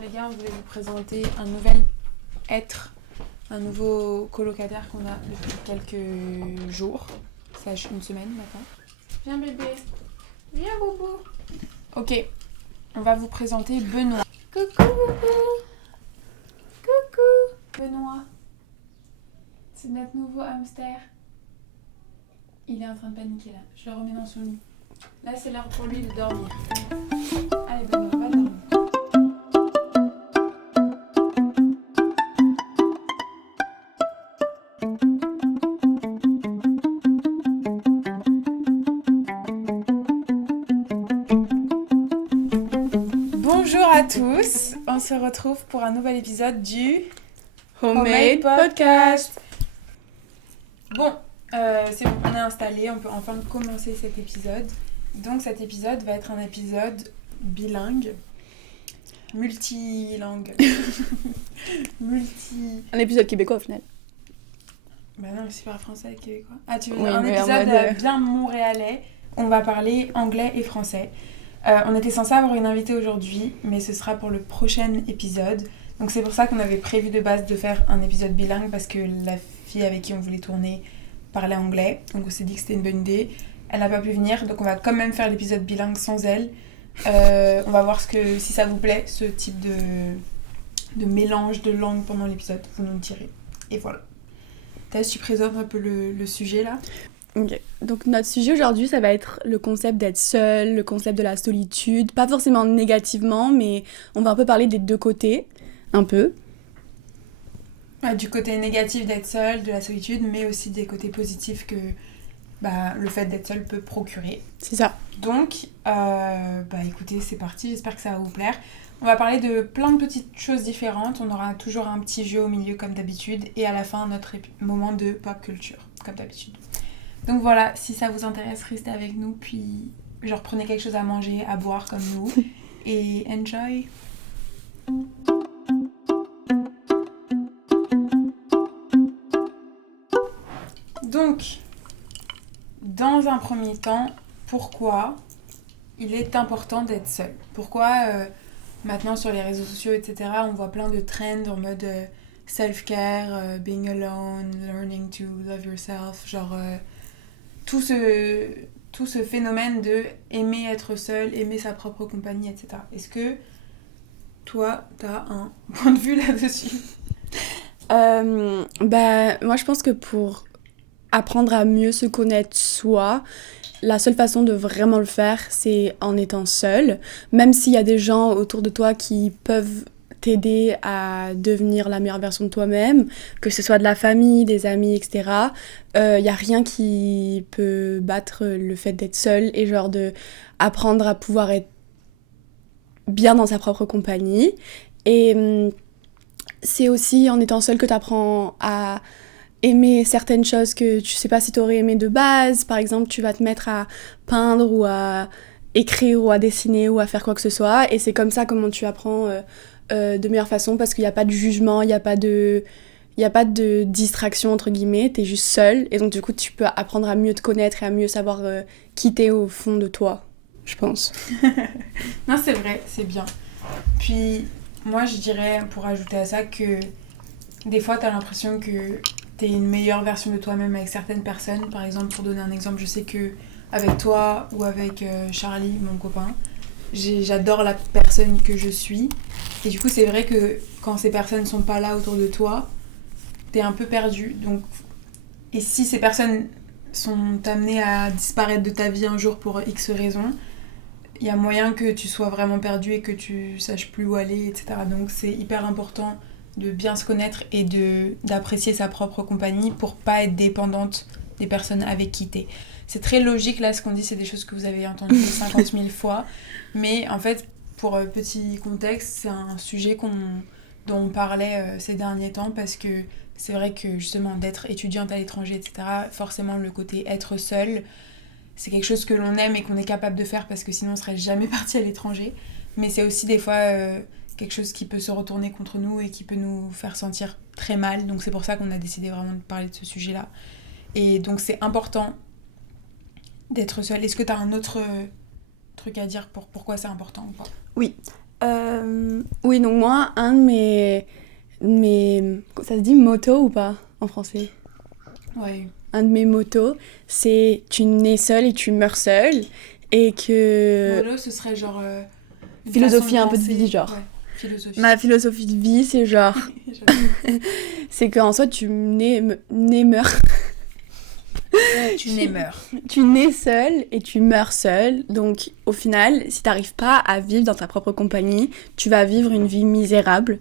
les gars, on voulait vous présenter un nouvel être, un nouveau colocataire qu'on a depuis quelques jours, slash une semaine maintenant. Viens bébé, viens boubou. Ok, on va vous présenter Benoît. Coucou boubou. Coucou Benoît. C'est notre nouveau hamster. Il est en train de paniquer là, je le remets dans son lit. Là c'est l'heure pour lui de dormir. Allez Benoît, va dormir. Bonjour à tous, on se retrouve pour un nouvel épisode du Homemade Podcast. Bon, c'est bon, on est installé, on peut enfin commencer cet épisode. Donc cet épisode va être un épisode bilingue, multilingue, Un épisode québécois au final. Bah non, c'est pas français québécois. Ah, tu veux Oui, dire un mais en épisode mode, bien montréalais. On va parler anglais et français. On était censé avoir une invitée aujourd'hui, mais ce sera pour le prochain épisode. Donc c'est pour ça qu'on avait prévu de base de faire un épisode bilingue, parce que la fille avec qui on voulait tourner parlait anglais. Donc on s'est dit que c'était une bonne idée. Elle n'a pas pu venir, donc on va quand même faire l'épisode bilingue sans elle. On va voir si ça vous plaît, ce type de mélange de langues pendant l'épisode. Vous nous le direz. Et voilà. Tu présentes un peu le sujet là. Ok. Donc notre sujet aujourd'hui, ça va être le concept d'être seul, le concept de la solitude. Pas forcément négativement, mais on va un peu parler des deux côtés. Un peu. Du côté négatif d'être seul, de la solitude, mais aussi des côtés positifs que le fait d'être seul peut procurer. C'est ça. Donc, écoutez, c'est parti, j'espère que ça va vous plaire. On va parler de plein de petites choses différentes, on aura toujours un petit jeu au milieu comme d'habitude, et à la fin, notre moment de pop culture, comme d'habitude. Donc voilà, si ça vous intéresse, restez avec nous, puis genre prenez quelque chose à manger, à boire comme nous, et enjoy. Donc, dans un premier temps, pourquoi il est important d'être seul ? Pourquoi maintenant sur les réseaux sociaux, etc., on voit plein de trends en mode self-care, being alone, learning to love yourself, genre tout ce phénomène de aimer être seul, aimer sa propre compagnie, etc. Est-ce que toi, t'as un point de vue là-dessus ? Moi je pense que pour apprendre à mieux se connaître soi, la seule façon de vraiment le faire, c'est en étant seul. Même s'il y a des gens autour de toi qui peuvent t'aider à devenir la meilleure version de toi-même, que ce soit de la famille, des amis, etc. Il n'y a rien qui peut battre le fait d'être seul et genre de apprendre à pouvoir être bien dans sa propre compagnie. Et c'est aussi en étant seul que tu apprends à aimer certaines choses que tu sais pas si tu aurais aimé de base. Par exemple, tu vas te mettre à peindre ou à écrire ou à dessiner ou à faire quoi que ce soit. Et c'est comme ça comment tu apprends de meilleure façon, parce qu'il n'y a pas de jugement, il n'y a pas de distraction entre guillemets, t'es juste seul. Et donc du coup, tu peux apprendre à mieux te connaître et à mieux savoir qui t'es au fond de toi, je pense. Non, c'est vrai, c'est bien. Puis, moi, je dirais, pour ajouter à ça, que des fois, t'as l'impression que t'es une meilleure version de toi-même avec certaines personnes. Par exemple, pour donner un exemple, je sais que avec toi ou avec Charlie, mon copain, j'adore la personne que je suis. Et du coup, c'est vrai que quand ces personnes sont pas là autour de toi, t'es un peu perdu. Donc, et si ces personnes sont amenées à disparaître de ta vie un jour pour X raisons, il y a moyen que tu sois vraiment perdu et que tu saches plus où aller, etc. Donc c'est hyper important de bien se connaître et d'apprécier sa propre compagnie pour pas être dépendante des personnes avec qui t'es. C'est très logique là, ce qu'on dit, c'est des choses que vous avez entendues 50 000 fois, mais en fait, pour petit contexte, c'est un sujet dont on parlait ces derniers temps, parce que c'est vrai que justement d'être étudiante à l'étranger, etc., forcément le côté être seule, c'est quelque chose que l'on aime et qu'on est capable de faire, parce que sinon on serait jamais parti à l'étranger, mais c'est aussi des fois quelque chose qui peut se retourner contre nous et qui peut nous faire sentir très mal. Donc c'est pour ça qu'on a décidé vraiment de parler de ce sujet-là. Et donc c'est important d'être seul. Est-ce que tu as un autre truc à dire pour pourquoi c'est important ou pas ? Oui. Oui, donc moi, un de mes... Ça se dit moto ou pas en français? Ouais. Un de mes motos, c'est tu nais seul et tu meurs seul. Et que... Molo, ce serait genre une Philosophie façon un peu de vie, penser. genre. Ouais, philosophie. Ma philosophie de vie, c'est genre... c'est qu'en soi, meurs. Tu nais meurs. Tu nais seul et tu meurs seul. Donc, au final, si t'arrives pas à vivre dans ta propre compagnie, tu vas vivre une vie misérable.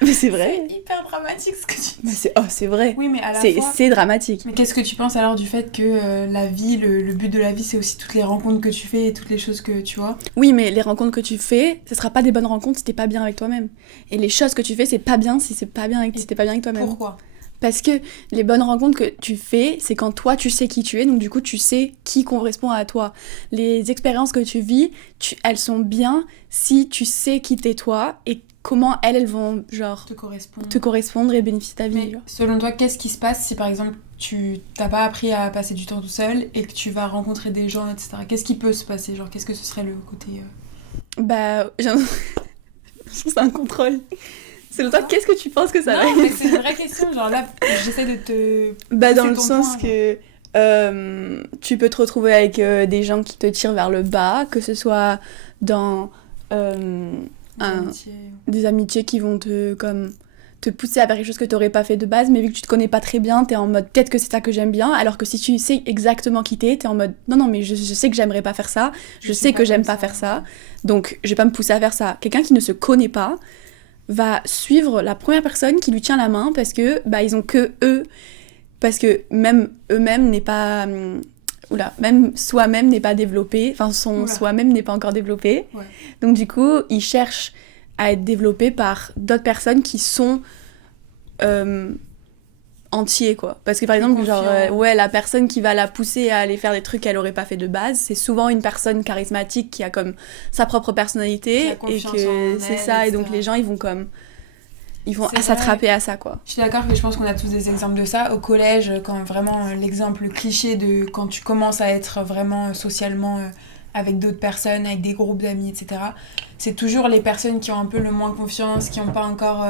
Mais c'est vrai. C'est hyper dramatique ce que tu dis. Mais c'est vrai. Oui, mais à la C'est fois... c'est dramatique. Mais qu'est-ce que tu penses alors du fait que la vie, le but de la vie, c'est aussi toutes les rencontres que tu fais et toutes les choses que tu vois? Oui, mais les rencontres que tu fais, ce sera pas des bonnes rencontres si t'es pas bien avec toi-même. Et les choses que tu fais, c'est pas bien si t'es pas bien avec toi-même. Pourquoi? Parce que les bonnes rencontres que tu fais, c'est quand toi tu sais qui tu es, donc du coup tu sais qui correspond à toi. Les expériences que tu vis, elles sont bien si tu sais qui t'es toi et comment elles vont genre te correspondre et bénéficier ta vie. Mais selon toi, qu'est-ce qui se passe si par exemple tu t'as pas appris à passer du temps tout seul et que tu vas rencontrer des gens, etc. Qu'est-ce qui peut se passer? Genre, qu'est-ce que ce serait le côté... Bah, c'est un contrôle. Selon toi, qu'est-ce que tu penses que ça va Non, mais c'est une vraie question. Genre là, j'essaie de te... Bah, dans le ton sens point, que tu peux te retrouver avec des gens qui te tirent vers le bas, que ce soit dans des amitiés qui vont te pousser à faire quelque chose que tu n'aurais pas fait de base, mais vu que tu te connais pas très bien, tu es en mode peut-être que c'est ça que j'aime bien, alors que si tu sais exactement qui t'es, tu es en mode non, mais je sais que j'aimerais pas faire ça, je sais que j'aime pas faire ça, donc je vais pas me pousser à faire ça. Quelqu'un qui ne se connaît pas va suivre la première personne qui lui tient la main parce que bah ils ont que eux, parce que même eux-mêmes n'est pas même soi-même n'est pas développé, enfin son soi-même n'est pas encore développé. Ouais. Donc du coup, ils cherchent à être développés par d'autres personnes qui sont entiers, quoi. Parce que par exemple, genre la personne qui va la pousser à aller faire des trucs qu'elle aurait pas fait de base, c'est souvent une personne charismatique qui a comme sa propre personnalité et que c'est ça, et donc les gens ils vont s'attraper à ça, quoi. Je suis d'accord que je pense qu'on a tous des exemples de ça. Au collège, quand vraiment l'exemple cliché de quand tu commences à être vraiment socialement avec d'autres personnes, avec des groupes d'amis, etc. C'est toujours les personnes qui ont un peu le moins confiance, qui ont pas encore...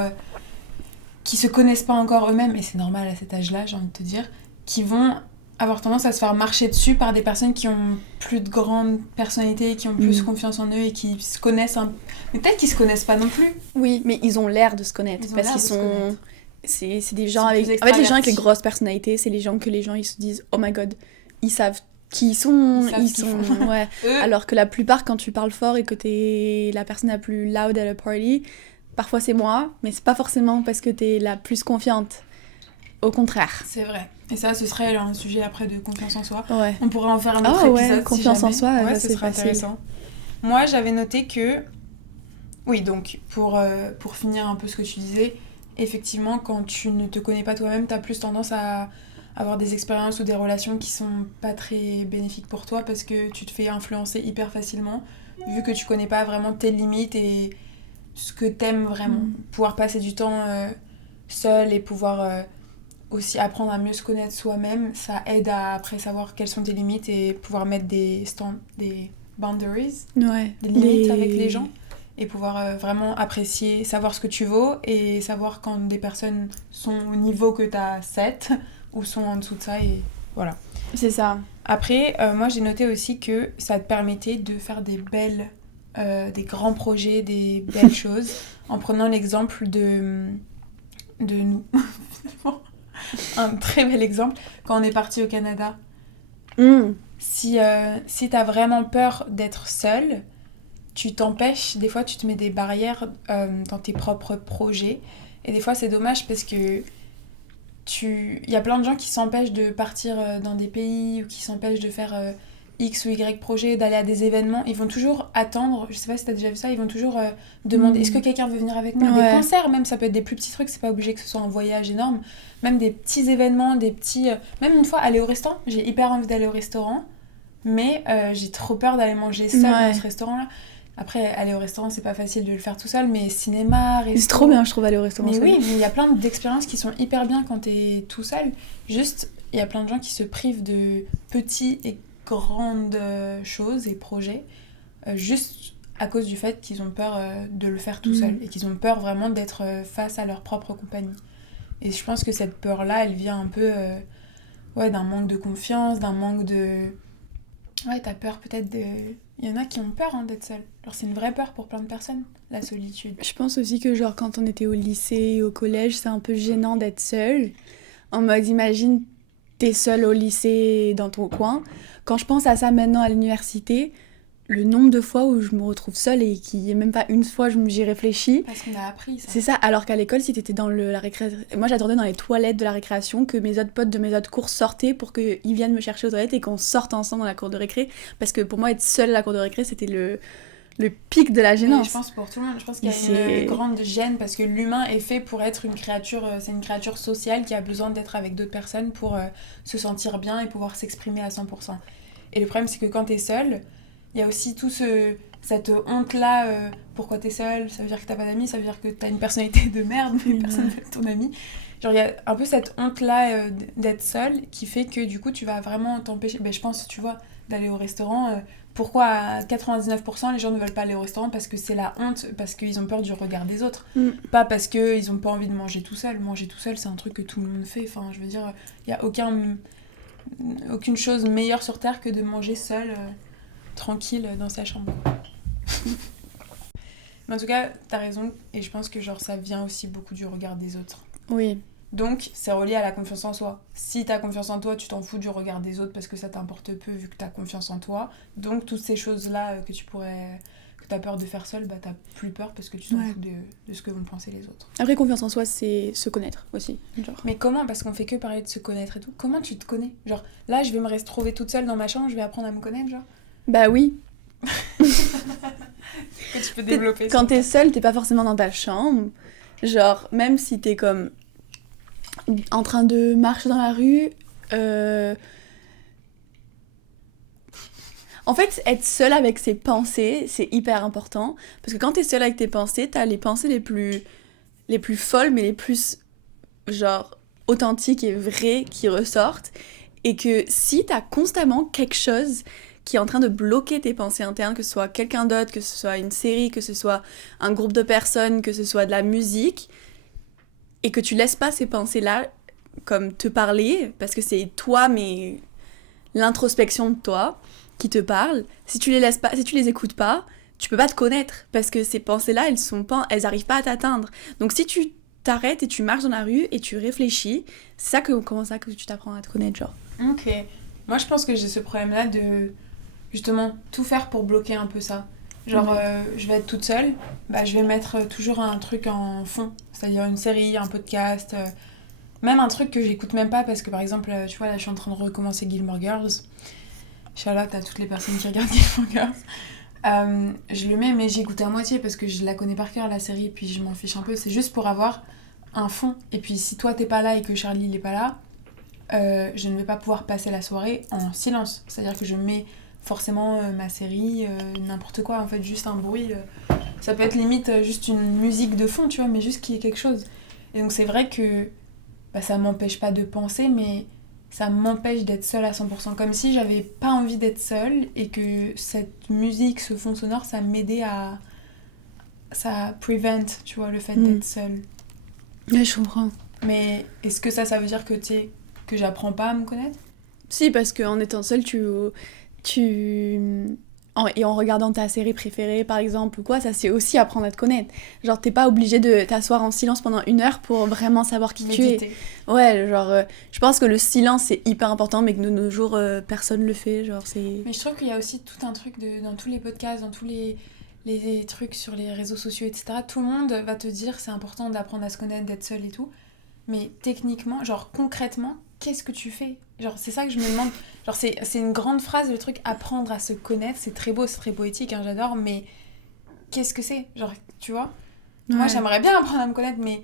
qui se connaissent pas encore eux-mêmes, et c'est normal à cet âge-là, j'ai envie de te dire, qui vont avoir tendance à se faire marcher dessus par des personnes qui ont plus de grandes personnalités, qui ont plus confiance en eux et qui se connaissent un... Mais peut-être qu'ils se connaissent pas non plus. Oui, mais ils ont l'air de se connaître. Parce qu'ils sont... C'est des gens avec... En fait, les gens avec les grosses personnalités, c'est les gens que les gens ils se disent « Oh my god », ils savent qui ils sont. Ouais. Alors que la plupart, quand tu parles fort et que t'es la personne la plus loud à la party, parfois c'est moi, mais c'est pas forcément parce que t'es la plus confiante. Au contraire. C'est vrai. Et ça, ce serait un sujet après de confiance en soi. Ouais. On pourrait en faire un autre épisode. Confiance en soi, ouais, c'est facile. Intéressant. Moi, j'avais noté que... Oui, donc, pour finir un peu ce que tu disais, effectivement, quand tu ne te connais pas toi-même, t'as plus tendance à avoir des expériences ou des relations qui sont pas très bénéfiques pour toi parce que tu te fais influencer hyper facilement, vu que tu connais pas vraiment tes limites et ce que t'aimes vraiment. Pouvoir passer du temps seul et pouvoir... aussi apprendre à mieux se connaître soi-même, ça aide à après savoir quelles sont tes limites et pouvoir mettre des boundaries, des limites avec les gens et pouvoir vraiment apprécier, savoir ce que tu vaux et savoir quand des personnes sont au niveau que t'as 7 ou sont en dessous de ça et voilà. C'est ça. Après, moi j'ai noté aussi que ça te permettait de faire des grands projets, des belles choses en prenant l'exemple de nous. Un très bel exemple, quand on est parti au Canada. Si t'as vraiment peur d'être seule, tu t'empêches, des fois tu te mets des barrières dans tes propres projets. Et des fois c'est dommage parce que il y a plein de gens qui s'empêchent de partir dans des pays ou qui s'empêchent de faire X ou Y projet, d'aller à des événements. Ils vont toujours attendre, je sais pas si t'as déjà vu ça, ils vont toujours demander est-ce que quelqu'un veut venir avec moi. Des concerts même, ça peut être des plus petits trucs, c'est pas obligé que ce soit un voyage énorme. Même des petits événements, des petits... même une fois, aller au restaurant, j'ai hyper envie d'aller au restaurant, mais j'ai trop peur d'aller manger seule dans ce restaurant-là. Après, aller au restaurant, c'est pas facile de le faire tout seul, mais cinéma, resto... C'est trop bien, je trouve, aller au restaurant mais seul. oui, mais il y a plein d'expériences qui sont hyper bien quand t'es tout seul. Juste, il y a plein de gens qui se privent de petits et grandes choses et projets, juste à cause du fait qu'ils ont peur de le faire tout seul et qu'ils ont peur vraiment d'être face à leur propre compagnie. Et je pense que cette peur-là, elle vient un peu d'un manque de confiance, d'un manque de... Ouais, t'as peur peut-être de... Il y en a qui ont peur d'être seul. Genre, c'est une vraie peur pour plein de personnes, la solitude. Je pense aussi que genre quand on était au lycée, au collège, c'est un peu gênant d'être seul. En mode, imagine, t'es seul au lycée dans ton coin. Quand je pense à ça maintenant à l'université, le nombre de fois où je me retrouve seule et qui est même pas une fois j'y réfléchis. Parce qu'on a appris ça. C'est ça, alors qu'à l'école, si t'étais dans la récréation... Moi, j'attendais dans les toilettes de la récréation que mes autres potes de mes autres cours sortaient pour qu'ils viennent me chercher aux toilettes et qu'on sorte ensemble dans la cour de récré. Parce que pour moi, être seule à la cour de récré, c'était le pic de la gênance. Mais je pense pour tout le monde, je pense qu'il y a une grande gêne parce que l'humain est fait pour être une créature, c'est une créature sociale qui a besoin d'être avec d'autres personnes pour se sentir bien et pouvoir s'exprimer à 100%. Et le problème, c'est que quand t'es seule, il y a aussi tout cette honte-là, pourquoi t'es seule, ça veut dire que t'as pas d'amis, ça veut dire que t'as une personnalité de merde, mais personne n'est ton ami. Genre, il y a un peu cette honte-là d'être seule qui fait que du coup, tu vas vraiment t'empêcher, je pense, tu vois, d'aller au restaurant. Pourquoi à 99% les gens ne veulent pas aller au restaurant? Parce que c'est la honte, parce qu'ils ont peur du regard des autres. Pas parce qu'ils n'ont pas envie de manger tout seul. Manger tout seul, c'est un truc que tout le monde fait. Enfin, je veux dire, il n'y a aucune chose meilleure sur Terre que de manger seul, tranquille, dans sa chambre. Mais en tout cas, t'as raison. Et je pense que genre, ça vient aussi beaucoup du regard des autres. Oui. Donc, c'est relié à la confiance en soi. Si t'as confiance en toi, tu t'en fous du regard des autres parce que ça t'importe peu vu que t'as confiance en toi. Donc, toutes ces choses-là que t'as peur de faire seule, t'as plus peur parce que tu t'en fous de ce que vont penser les autres. Après, confiance en soi, c'est se connaître aussi. Genre. Mais comment? Parce qu'on fait que parler de se connaître et tout. Comment tu te connais? Genre, là, je vais me retrouver toute seule dans ma chambre, je vais apprendre à me connaître, genre. Bah oui. Tu peux développer ça. Quand t'es seule, t'es pas forcément dans ta chambre. Genre, même si t'es comme en train de marcher dans la rue. En fait, être seule avec ses pensées, c'est hyper important. Parce que quand t'es seule avec tes pensées, t'as les pensées les plus folles, mais les plus, genre, authentiques et vraies qui ressortent. Et que si t'as constamment quelque chose qui est en train de bloquer tes pensées internes, que ce soit quelqu'un d'autre, que ce soit une série, que ce soit un groupe de personnes, que ce soit de la musique, et que tu laisses pas ces pensées-là comme te parler, parce que c'est toi, mais l'introspection de toi qui te parle, si tu les écoutes pas, tu peux pas te connaître, parce que ces pensées-là, elles arrivent pas à t'atteindre. Donc si tu t'arrêtes et tu marches dans la rue et tu réfléchis, c'est comment ça que tu t'apprends à te connaître, genre. Ok. Moi, je pense que j'ai ce problème-là de, justement, tout faire pour bloquer un peu ça. Genre, je vais être toute seule, je vais mettre toujours un truc en fond, c'est-à-dire une série, un podcast, même un truc que j'écoute même pas parce que, par exemple, tu vois, là, je suis en train de recommencer Gilmore Girls. Shout-out à toutes les personnes qui regardent Gilmore Girls. Je le mets, mais j'écoute à moitié parce que je la connais par cœur, la série, et puis je m'en fiche un peu. C'est juste pour avoir un fond. Et puis, si toi, t'es pas là et que Charlie, il est pas là, je ne vais pas pouvoir passer la soirée en silence. C'est-à-dire que je mets forcément ma série, n'importe quoi, en fait, juste un bruit. Ça peut être limite juste une musique de fond, tu vois, mais juste qu'il y ait quelque chose. Et donc c'est vrai que ça m'empêche pas de penser, mais ça m'empêche d'être seule à 100%. Comme si j'avais pas envie d'être seule et que cette musique, ce fond sonore, ça m'aidait à... Ça prevent, tu vois, le fait d'être seule. Ouais, je comprends. Mais est-ce que ça veut dire que j'apprends pas à me connaître? Si, parce qu'en étant seule, et en regardant ta série préférée, par exemple, ou quoi, ça c'est aussi apprendre à te connaître. Genre, t'es pas obligé de t'asseoir en silence pendant 1 heure pour vraiment savoir qui Méditer. tu es. Ouais, genre, je pense que le silence c'est hyper important, mais que de nos jours, personne le fait. Genre, c'est... Mais je trouve qu'il y a aussi tout un truc dans tous les podcasts, dans tous les trucs sur les réseaux sociaux, etc. Tout le monde va te dire c'est important d'apprendre à se connaître, d'être seul et tout. Mais techniquement, genre concrètement, qu'est-ce que tu fais? Genre, c'est ça que je me demande. Genre, c'est une grande phrase, le truc apprendre à se connaître. C'est très beau, c'est très poétique, hein, j'adore. Mais qu'est-ce que c'est? Genre, tu vois? Ouais. Moi, j'aimerais bien apprendre à me connaître, mais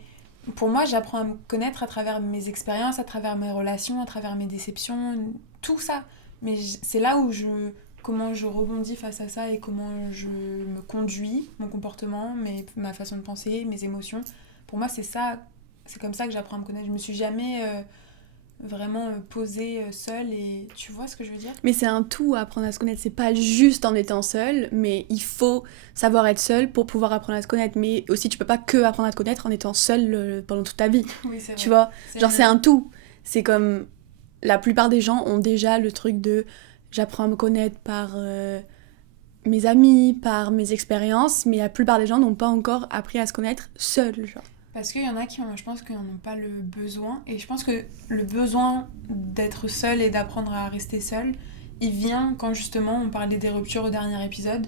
pour moi, j'apprends à me connaître à travers mes expériences, à travers mes relations, à travers mes déceptions, tout ça. Mais c'est là où comment je rebondis face à ça et comment je me conduis, mon comportement, ma façon de penser, mes émotions. Pour moi, c'est ça. C'est comme ça que j'apprends à me connaître. Je me suis jamais vraiment posée seule et tu vois ce que je veux dire? Mais c'est un tout à apprendre à se connaître. C'est pas juste en étant seul, mais il faut savoir être seul pour pouvoir apprendre à se connaître. Mais aussi, tu peux pas que apprendre à te connaître en étant seul pendant toute ta vie. Oui, c'est vrai. Tu vois? C'est Genre, vrai. c'est un tout. C'est comme la plupart des gens ont déjà le truc de j'apprends à me connaître par mes amis, par mes expériences, mais la plupart des gens n'ont pas encore appris à se connaître seuls. Genre. Parce qu'il y en a qui, je pense qu'ils n'en ont pas le besoin. Et je pense que le besoin d'être seul et d'apprendre à rester seul, il vient quand justement, on parlait des ruptures au dernier épisode.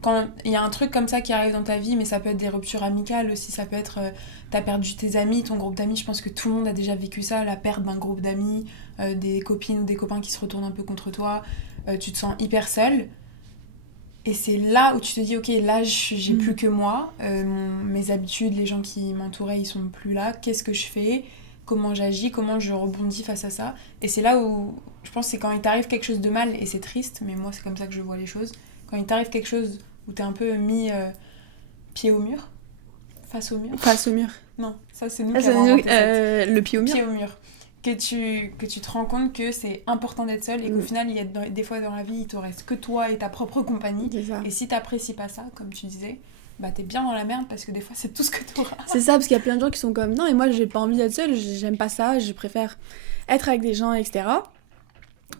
Quand il y a un truc comme ça qui arrive dans ta vie, mais ça peut être des ruptures amicales aussi, ça peut être t'as perdu tes amis, ton groupe d'amis. Je pense que tout le monde a déjà vécu ça, la perte d'un groupe d'amis, des copines ou des copains qui se retournent un peu contre toi. Tu te sens hyper seul. Et c'est là où tu te dis, ok, là, j'ai plus que moi. Mes habitudes, les gens qui m'entouraient, ils sont plus là. Qu'est-ce que je fais? Comment j'agis? Comment je rebondis face à ça? Et c'est là où, je pense, c'est quand il t'arrive quelque chose de mal, et c'est triste, mais moi, c'est comme ça que je vois les choses. Quand il t'arrive quelque chose où t'es un peu mis pied au mur, face au mur. Face au mur. Non, ça, c'est nous Ah, qui avons inventé le pied au mur. pied au mur. Que tu te rends compte que c'est important d'être seul et qu'au final, il y a des fois dans la vie, il te reste que toi et ta propre compagnie. C'est ça. Et si t'apprécies pas ça, comme tu disais, bah t'es bien dans la merde parce que des fois, c'est tout ce que t'auras. C'est ça, parce qu'il y a plein de gens qui sont comme non, et moi j'ai pas envie d'être seule, j'aime pas ça, je préfère être avec des gens, etc.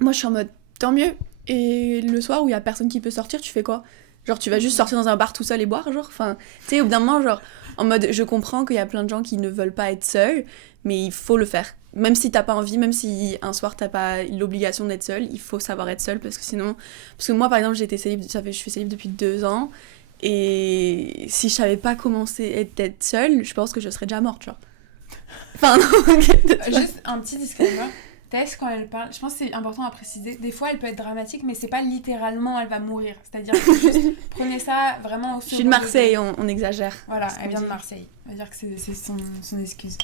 Moi je suis en mode tant mieux. Et le soir où il y a personne qui peut sortir, tu fais quoi? Genre tu vas juste sortir dans un bar tout seul et boire, genre? Enfin, tu sais, au bout d'un moment, genre, en mode je comprends qu'il y a plein de gens qui ne veulent pas être seuls, mais il faut le faire. Même si t'as pas envie, même si un soir t'as pas l'obligation d'être seul, il faut savoir être seul parce que sinon. Parce que moi par exemple, j'ai été célib, je suis célib depuis 2 ans. Et si je savais pas commencer à être seule, je pense que je serais déjà morte, tu vois. Enfin, non, Juste un petit disclaimer. Tess, quand elle parle, je pense que c'est important à préciser. Des fois, elle peut être dramatique, mais c'est pas littéralement elle va mourir. C'est-à-dire que juste prenez ça vraiment au second. Je suis de Marseille, on exagère. Voilà, Ce qu'on elle vient dit. de Marseille. On va dire que c'est son excuse.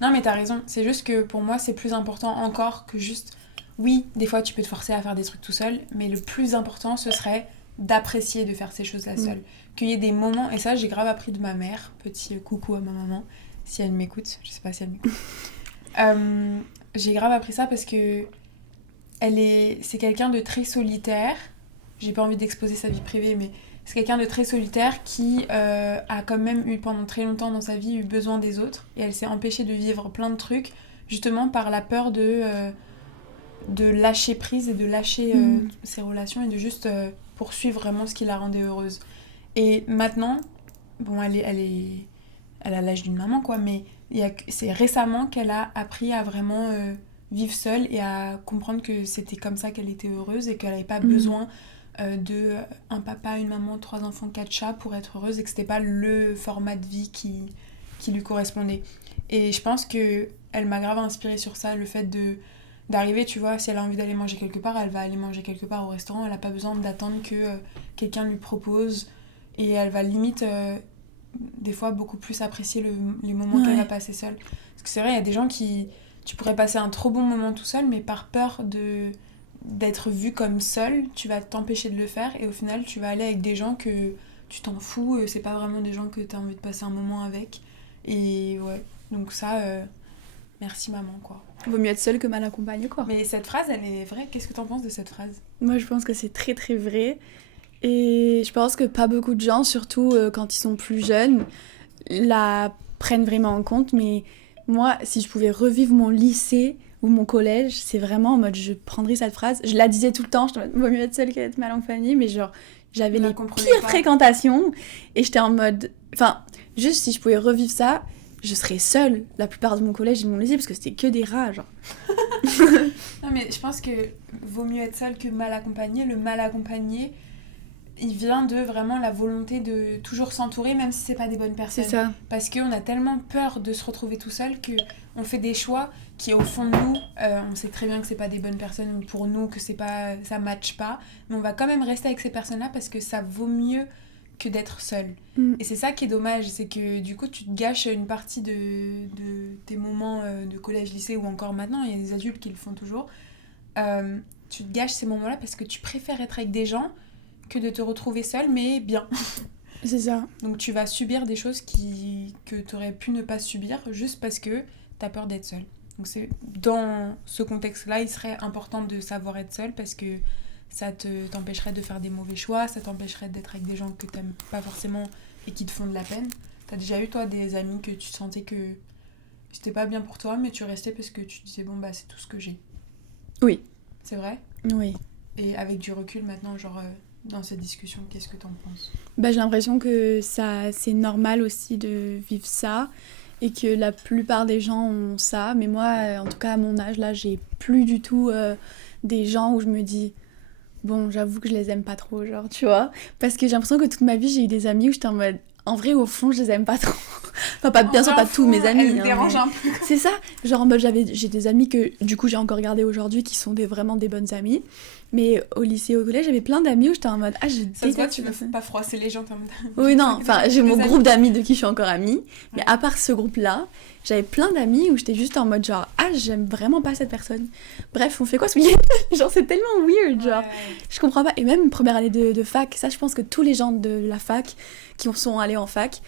Non, mais t'as raison. C'est juste que pour moi, c'est plus important encore que juste. Oui, des fois, tu peux te forcer à faire des trucs tout seul, mais le plus important, ce serait d'apprécier de faire ces choses-là seule. Qu'il y ait des moments, et ça, j'ai grave appris de ma mère. Petit coucou à ma maman, si elle m'écoute. Je sais pas si elle m'écoute. J'ai grave appris ça parce que c'est quelqu'un de très solitaire. J'ai pas envie d'exposer sa vie privée, mais c'est quelqu'un de très solitaire qui a quand même eu pendant très longtemps dans sa vie eu besoin des autres. Et elle s'est empêchée de vivre plein de trucs justement par la peur de lâcher prise et de lâcher ses relations et de juste poursuivre vraiment ce qui la rendait heureuse. Et maintenant, bon, elle a l'âge d'une maman, quoi, mais c'est récemment qu'elle a appris à vraiment vivre seule et à comprendre que c'était comme ça qu'elle était heureuse et qu'elle n'avait pas besoin de un papa, une maman, 3 enfants, 4 chats pour être heureuse et que c'était pas le format de vie qui lui correspondait. Et je pense qu'elle m'a grave inspirée sur ça, le fait d'arriver, tu vois, si elle a envie d'aller manger quelque part, elle va aller manger quelque part au restaurant, elle n'a pas besoin d'attendre que quelqu'un lui propose et elle va limite des fois beaucoup plus apprécier les moments qu'elle va passer seule. Parce que c'est vrai, il y a des gens qui... Tu pourrais passer un trop bon moment tout seul, mais par peur d'être vu comme seul, tu vas t'empêcher de le faire et au final, tu vas aller avec des gens que tu t'en fous, c'est pas vraiment des gens que tu as envie de passer un moment avec. Et ouais, donc ça, merci maman, quoi. Vaut mieux être seule que mal accompagnée, quoi. Mais cette phrase, elle est vraie. Qu'est-ce que t'en penses de cette phrase? Moi, je pense que c'est très très vrai. Et je pense que pas beaucoup de gens, surtout quand ils sont plus jeunes, la prennent vraiment en compte. Mais moi, si je pouvais revivre mon lycée ou mon collège, c'est vraiment en mode je prendrais cette phrase. Je la disais tout le temps, je me vaut mieux être seule qu'être mal accompagnée, mais genre j'avais les pires fréquentations et j'étais en mode. Enfin, juste si je pouvais revivre ça, je serais seule la plupart de mon collège et de mon lycée parce que c'était que des rats, genre. Non, mais je pense que vaut mieux être seule que mal accompagnée. Le mal accompagné, il vient de vraiment la volonté de toujours s'entourer, même si c'est pas des bonnes personnes. C'est ça. Parce qu'on a tellement peur de se retrouver tout seul qu'on fait des choix qui, au fond de nous, on sait très bien que c'est pas des bonnes personnes ou pour nous, que c'est pas, ça matche pas. Mais on va quand même rester avec ces personnes-là parce que ça vaut mieux que d'être seul. Et c'est ça qui est dommage, c'est que du coup, tu te gâches une partie de tes moments de collège, lycée ou encore maintenant, il y a des adultes qui le font toujours. Tu te gâches ces moments-là parce que tu préfères être avec des gens que de te retrouver seule, mais bien. C'est ça. Donc tu vas subir des choses que tu aurais pu ne pas subir juste parce que t'as peur d'être seule. Donc dans ce contexte-là, il serait important de savoir être seul parce que t'empêcherait de faire des mauvais choix, ça t'empêcherait d'être avec des gens que t'aimes pas forcément et qui te font de la peine. T'as déjà eu, toi, des amis que tu sentais que c'était pas bien pour toi, mais tu restais parce que tu disais, bon, bah, c'est tout ce que j'ai. Oui. C'est vrai ? Oui. Et avec du recul maintenant, genre, dans cette discussion, qu'est-ce que t'en penses ? Bah, j'ai l'impression que c'est normal aussi de vivre ça et que la plupart des gens ont ça. Mais moi, en tout cas, à mon âge, là, j'ai plus du tout des gens où je me dis, bon, j'avoue que je les aime pas trop, genre, tu vois. Parce que j'ai l'impression que toute ma vie, j'ai eu des amis où j'étais en mode, en vrai, au fond, je les aime pas trop. Enfin, bien sûr, pas tous mes amis. Elle me dérange un peu. C'est ça. Genre, en mode, j'ai des amis que, du coup, j'ai encore gardés aujourd'hui qui sont vraiment des bonnes amies. Mais au lycée, au collège, j'avais plein d'amis où j'étais en mode, je ça se voit, déteste. tu veux pas froisser les gens comme Oui, non, enfin, j'ai mon groupe d'amis de qui je suis encore amie. Mais à part ce groupe-là, j'avais plein d'amis où j'étais juste en mode genre, j'aime vraiment pas cette personne. Bref, on fait quoi ce week-end? Genre, c'est tellement weird, genre. Je comprends pas. Et même première année de fac, ça, je pense que tous les gens de la fac qui sont allés en fac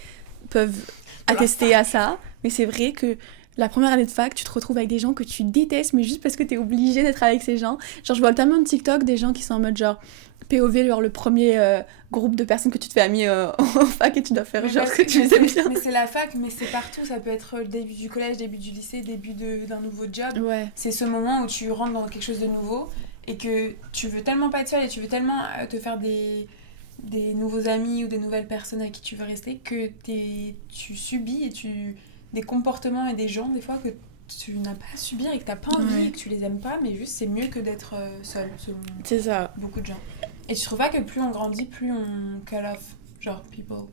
peuvent attester à ça. Mais c'est vrai que la première année de fac, tu te retrouves avec des gens que tu détestes, mais juste parce que t'es obligé d'être avec ces gens. Genre, je vois tellement de TikTok des gens qui sont en mode genre POV, genre le premier groupe de personnes que tu te fais ami en fac et tu dois faire genre que tu les aimes bien. Mais c'est la fac, mais c'est partout. Ça peut être le début du collège, début du lycée, début d'un nouveau job. Ouais. C'est ce moment où tu rentres dans quelque chose de nouveau et que tu veux tellement pas être seule et tu veux tellement te faire des nouveaux amis ou des nouvelles personnes à qui tu veux rester que tu subis des comportements et des gens des fois que tu n'as pas à subir et que t'as pas envie et que tu les aimes pas, mais juste c'est mieux que d'être seule selon c'est ça. Beaucoup de gens. Et tu trouves pas que plus on grandit, plus on cut off genre people?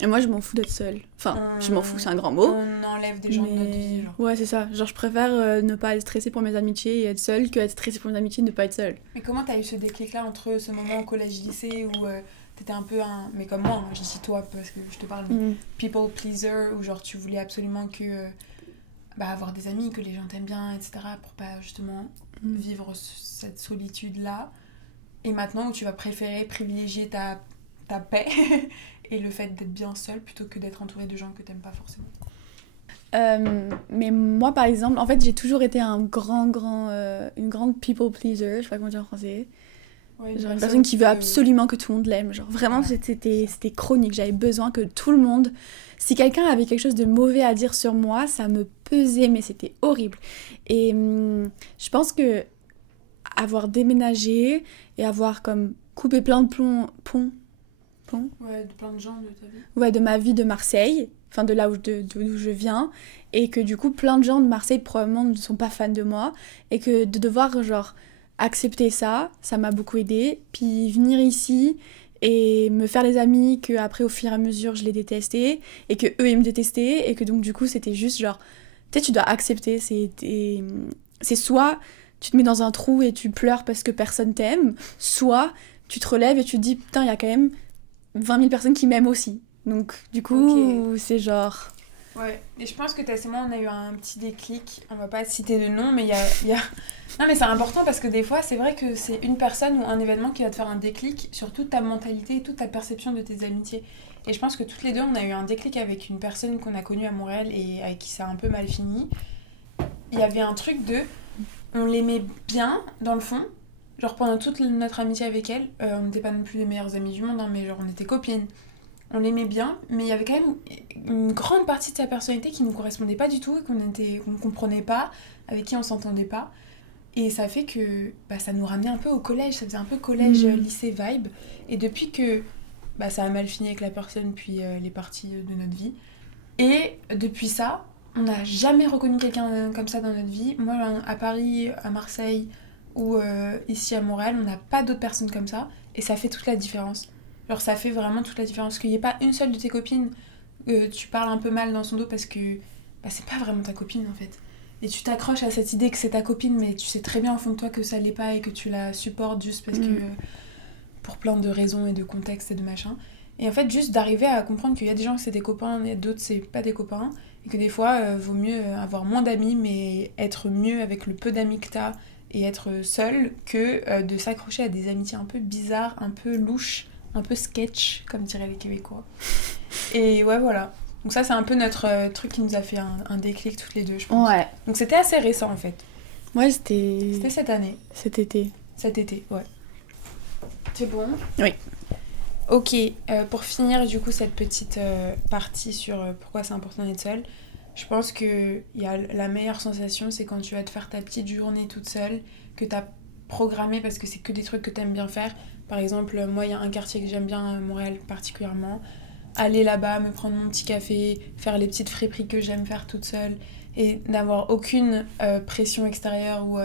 Et moi je m'en fous d'être seule. Enfin, je m'en fous, c'est un grand mot. On enlève des gens de notre vie. Genre. Ouais, c'est ça. Genre je préfère ne pas être stressée pour mes amitiés et être seule que être stressée pour mes amitiés et ne pas être seule. Mais comment t'as eu ce déclic-là entre ce moment au collège-lycée où t'étais un peu un... Mais comme moi, je dis toi parce que je te parle, mais people pleaser, où genre tu voulais absolument que... avoir des amis, que les gens t'aiment bien, etc. pour pas justement vivre cette solitude-là. Et maintenant où tu vas privilégier ta paix et le fait d'être bien seule plutôt que d'être entourée de gens que t'aimes pas forcément. Mais moi par exemple, en fait j'ai toujours été une grande people pleaser, je sais pas comment dire en français. Ouais, genre une personne qui veut absolument que tout le monde l'aime. Genre vraiment c'était chronique, j'avais besoin que tout le monde... Si quelqu'un avait quelque chose de mauvais à dire sur moi, ça me pesait, mais c'était horrible. Et je pense que avoir déménagé et avoir comme coupé plein de ponts. Ouais, de plein de gens de ta vie. Ouais, de ma vie de Marseille, enfin de là d'où je viens, et que du coup plein de gens de Marseille probablement ne sont pas fans de moi, et que de devoir genre accepter ça m'a beaucoup aidée. Puis venir ici et me faire des amis que après au fur et à mesure je les détestais, et que eux ils me détestaient, et que donc du coup c'était juste genre, tu sais, tu dois accepter, c'est soit tu te mets dans un trou et tu pleures parce que personne t'aime, soit tu te relèves et tu te dis putain il y a quand même 20 000 personnes qui m'aiment aussi. Donc du coup c'est genre... Ouais, et je pense que Tess et moi on a eu un petit déclic, on va pas citer de nom, mais il y a... Non mais c'est important parce que des fois c'est vrai que c'est une personne ou un événement qui va te faire un déclic sur toute ta mentalité et toute ta perception de tes amitiés. Et je pense que toutes les deux on a eu un déclic avec une personne qu'on a connue à Montréal et avec qui ça a un peu mal fini. Il y avait un truc de... On l'aimait bien dans le fond, genre pendant toute notre amitié avec elle, on n'était pas non plus les meilleures amies du monde, hein, mais genre on était copines. On l'aimait bien, mais il y avait quand même une grande partie de sa personnalité qui ne nous correspondait pas du tout et qu'on ne comprenait pas, avec qui on s'entendait pas. Et ça fait que ça nous ramenait un peu au collège, ça faisait un peu collège-lycée vibe. Et depuis que ça a mal fini avec la personne, puis elle est partie de notre vie. Et depuis ça, on n'a jamais reconnu quelqu'un comme ça dans notre vie. Moi, à Paris, à Marseille ou ici à Montréal, on n'a pas d'autres personnes comme ça. Et ça fait toute la différence. Genre ça fait vraiment toute la différence. Qu'il n'y ait pas une seule de tes copines tu parles un peu mal dans son dos parce que c'est pas vraiment ta copine en fait. Et tu t'accroches à cette idée que c'est ta copine, mais tu sais très bien au fond de toi que ça l'est pas et que tu la supportes juste parce que... pour plein de raisons et de contextes et de machin. Et en fait, juste d'arriver à comprendre qu'il y a des gens que c'est des copains et d'autres c'est pas des copains. Et que des fois, vaut mieux avoir moins d'amis, mais être mieux avec le peu d'amis que t'as et être seul que de s'accrocher à des amitiés un peu bizarres, un peu louches, un peu sketch, comme diraient les Québécois. Et ouais, voilà. Donc ça, c'est un peu notre truc qui nous a fait un déclic toutes les deux, je pense. Ouais. Donc c'était assez récent, en fait. Ouais, c'était... C'était cette année. Cet été. Cet été, ouais. C'est bon ? Oui. Ok, pour finir, du coup, cette petite partie sur pourquoi c'est important d'être seule, je pense que la meilleure sensation, c'est quand tu vas te faire ta petite journée toute seule, que tu as programmé parce que c'est que des trucs que tu aimes bien faire. Par exemple, moi, il y a un quartier que j'aime bien à Montréal particulièrement. Aller là-bas, me prendre mon petit café, faire les petites friperies que j'aime faire toute seule et n'avoir aucune pression extérieure ou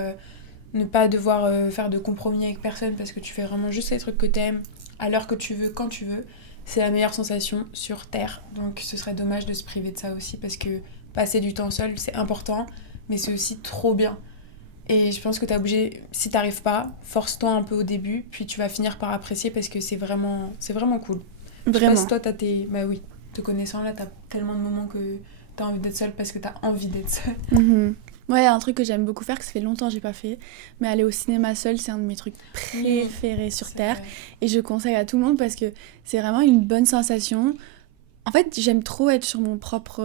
ne pas devoir faire de compromis avec personne parce que tu fais vraiment juste les trucs que tu aimes à l'heure que tu veux, quand tu veux. C'est la meilleure sensation sur Terre. Donc ce serait dommage de se priver de ça aussi parce que passer du temps seul, c'est important, mais c'est aussi trop bien. Et je pense que t'es obligé, si t'arrives pas, force-toi un peu au début, puis tu vas finir par apprécier parce que c'est vraiment cool. Je sais pas Vraiment. si toi t'as tes... Bah oui, te connaissant là, t'as tellement de moments que t'as envie d'être seule parce que t'as envie d'être seule. Mhm. Ouais, un truc que j'aime beaucoup faire, que ça fait longtemps que j'ai pas fait, mais aller au cinéma seul, c'est un de mes trucs préférés sur Terre. vrai. Et je conseille à tout le monde parce que c'est vraiment une bonne sensation. En fait, j'aime trop être sur mon propre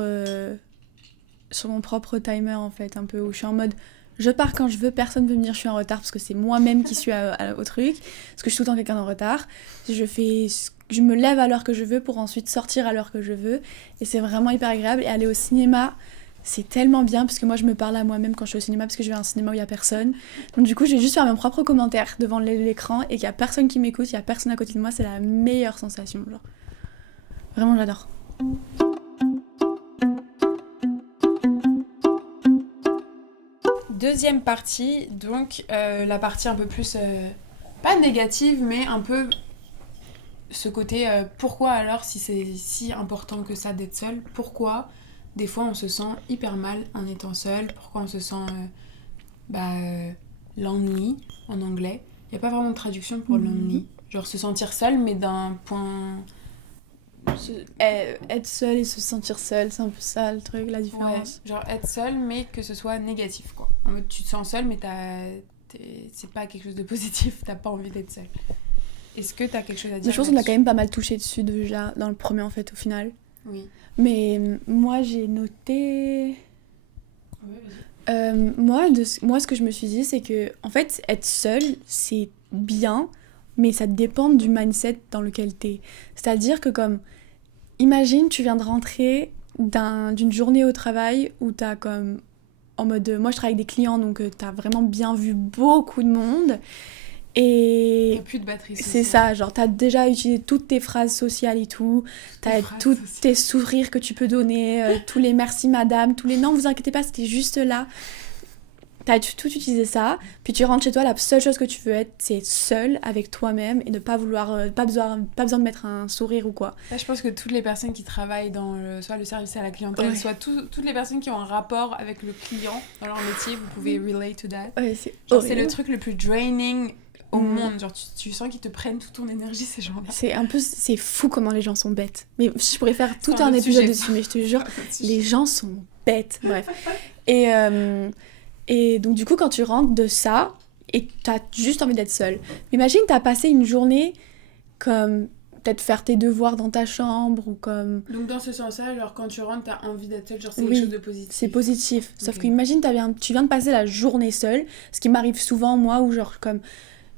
timer, en fait, un peu, où je suis en mode, je pars quand je veux, personne veut me dire je suis en retard, parce que c'est moi-même qui suis au truc, parce que je suis tout le temps quelqu'un en retard. Je me lève à l'heure que je veux pour ensuite sortir à l'heure que je veux, et c'est vraiment hyper agréable. Et aller au cinéma, c'est tellement bien, parce que moi je me parle à moi-même quand je suis au cinéma, parce que je vais à un cinéma où il y a personne. Donc du coup, je vais juste faire mon propre commentaire devant l'écran, et qu'il y a personne qui m'écoute, il y a personne à côté de moi, c'est la meilleure sensation, genre. Vraiment, j'adore. Deuxième partie, donc la partie un peu plus, pas négative, mais un peu ce côté pourquoi alors si c'est si important que ça d'être seul, pourquoi des fois on se sent hyper mal en étant seul, pourquoi on se sent l'ennui en anglais. Il n'y a pas vraiment de traduction pour l'ennui, genre se sentir seul mais d'un point... Être seul et se sentir seul, c'est un peu ça le truc, la différence. Ouais, genre être seul mais que ce soit négatif quoi. En mode tu te sens seul mais c'est pas quelque chose de positif, t'as pas envie d'être seul. Est-ce que t'as quelque chose à dire? Je pense qu'on a quand même pas mal touché dessus déjà dans le premier en fait au final. Oui. Mais moi j'ai noté... Oui, vas-y. Moi ce que je me suis dit c'est que en fait être seul c'est bien, mais ça dépend du mindset dans lequel t'es. C'est-à-dire que comme, imagine tu viens de rentrer d'une journée au travail où t'as comme, en mode, moi je travaille avec des clients donc t'as vraiment bien vu beaucoup de monde et T'as plus de batterie sociale. c'est ça, genre t'as déjà utilisé toutes tes phrases sociales et tout, t'as tous tes sourires que tu peux donner, tous les merci madame, tous les non vous inquiétez pas c'était juste là. T'as tout utilisé ça, puis tu rentres chez toi, la seule chose que tu veux être, c'est être seule avec toi-même et ne pas vouloir, pas besoin de mettre un sourire ou quoi. Là, je pense que toutes les personnes qui travaillent dans soit le service à la clientèle, Ouais. soit toutes les personnes qui ont un rapport avec le client dans leur métier, vous pouvez relate to that. Ouais, c'est Genre, horrible. c'est le truc le plus draining au monde. Genre, tu sens qu'ils te prennent toute ton énergie, ces gens-là. C'est fou comment les gens sont bêtes. Mais je pourrais faire tout C'est un autre épisode sujet, dessus, mais je te jure, Les... les gens sont bêtes. Bref. Et donc, du coup, quand tu rentres de ça, et t'as juste envie d'être seule. Imagine, t'as passé une journée comme peut-être faire tes devoirs dans ta chambre ou comme... Donc, dans ce sens-là, genre, quand tu rentres, t'as envie d'être seule, genre, c'est Oui, quelque chose de positif. C'est positif. Sauf Ok. qu'imagine, tu viens de passer la journée seule, ce qui m'arrive souvent, moi, où genre, comme...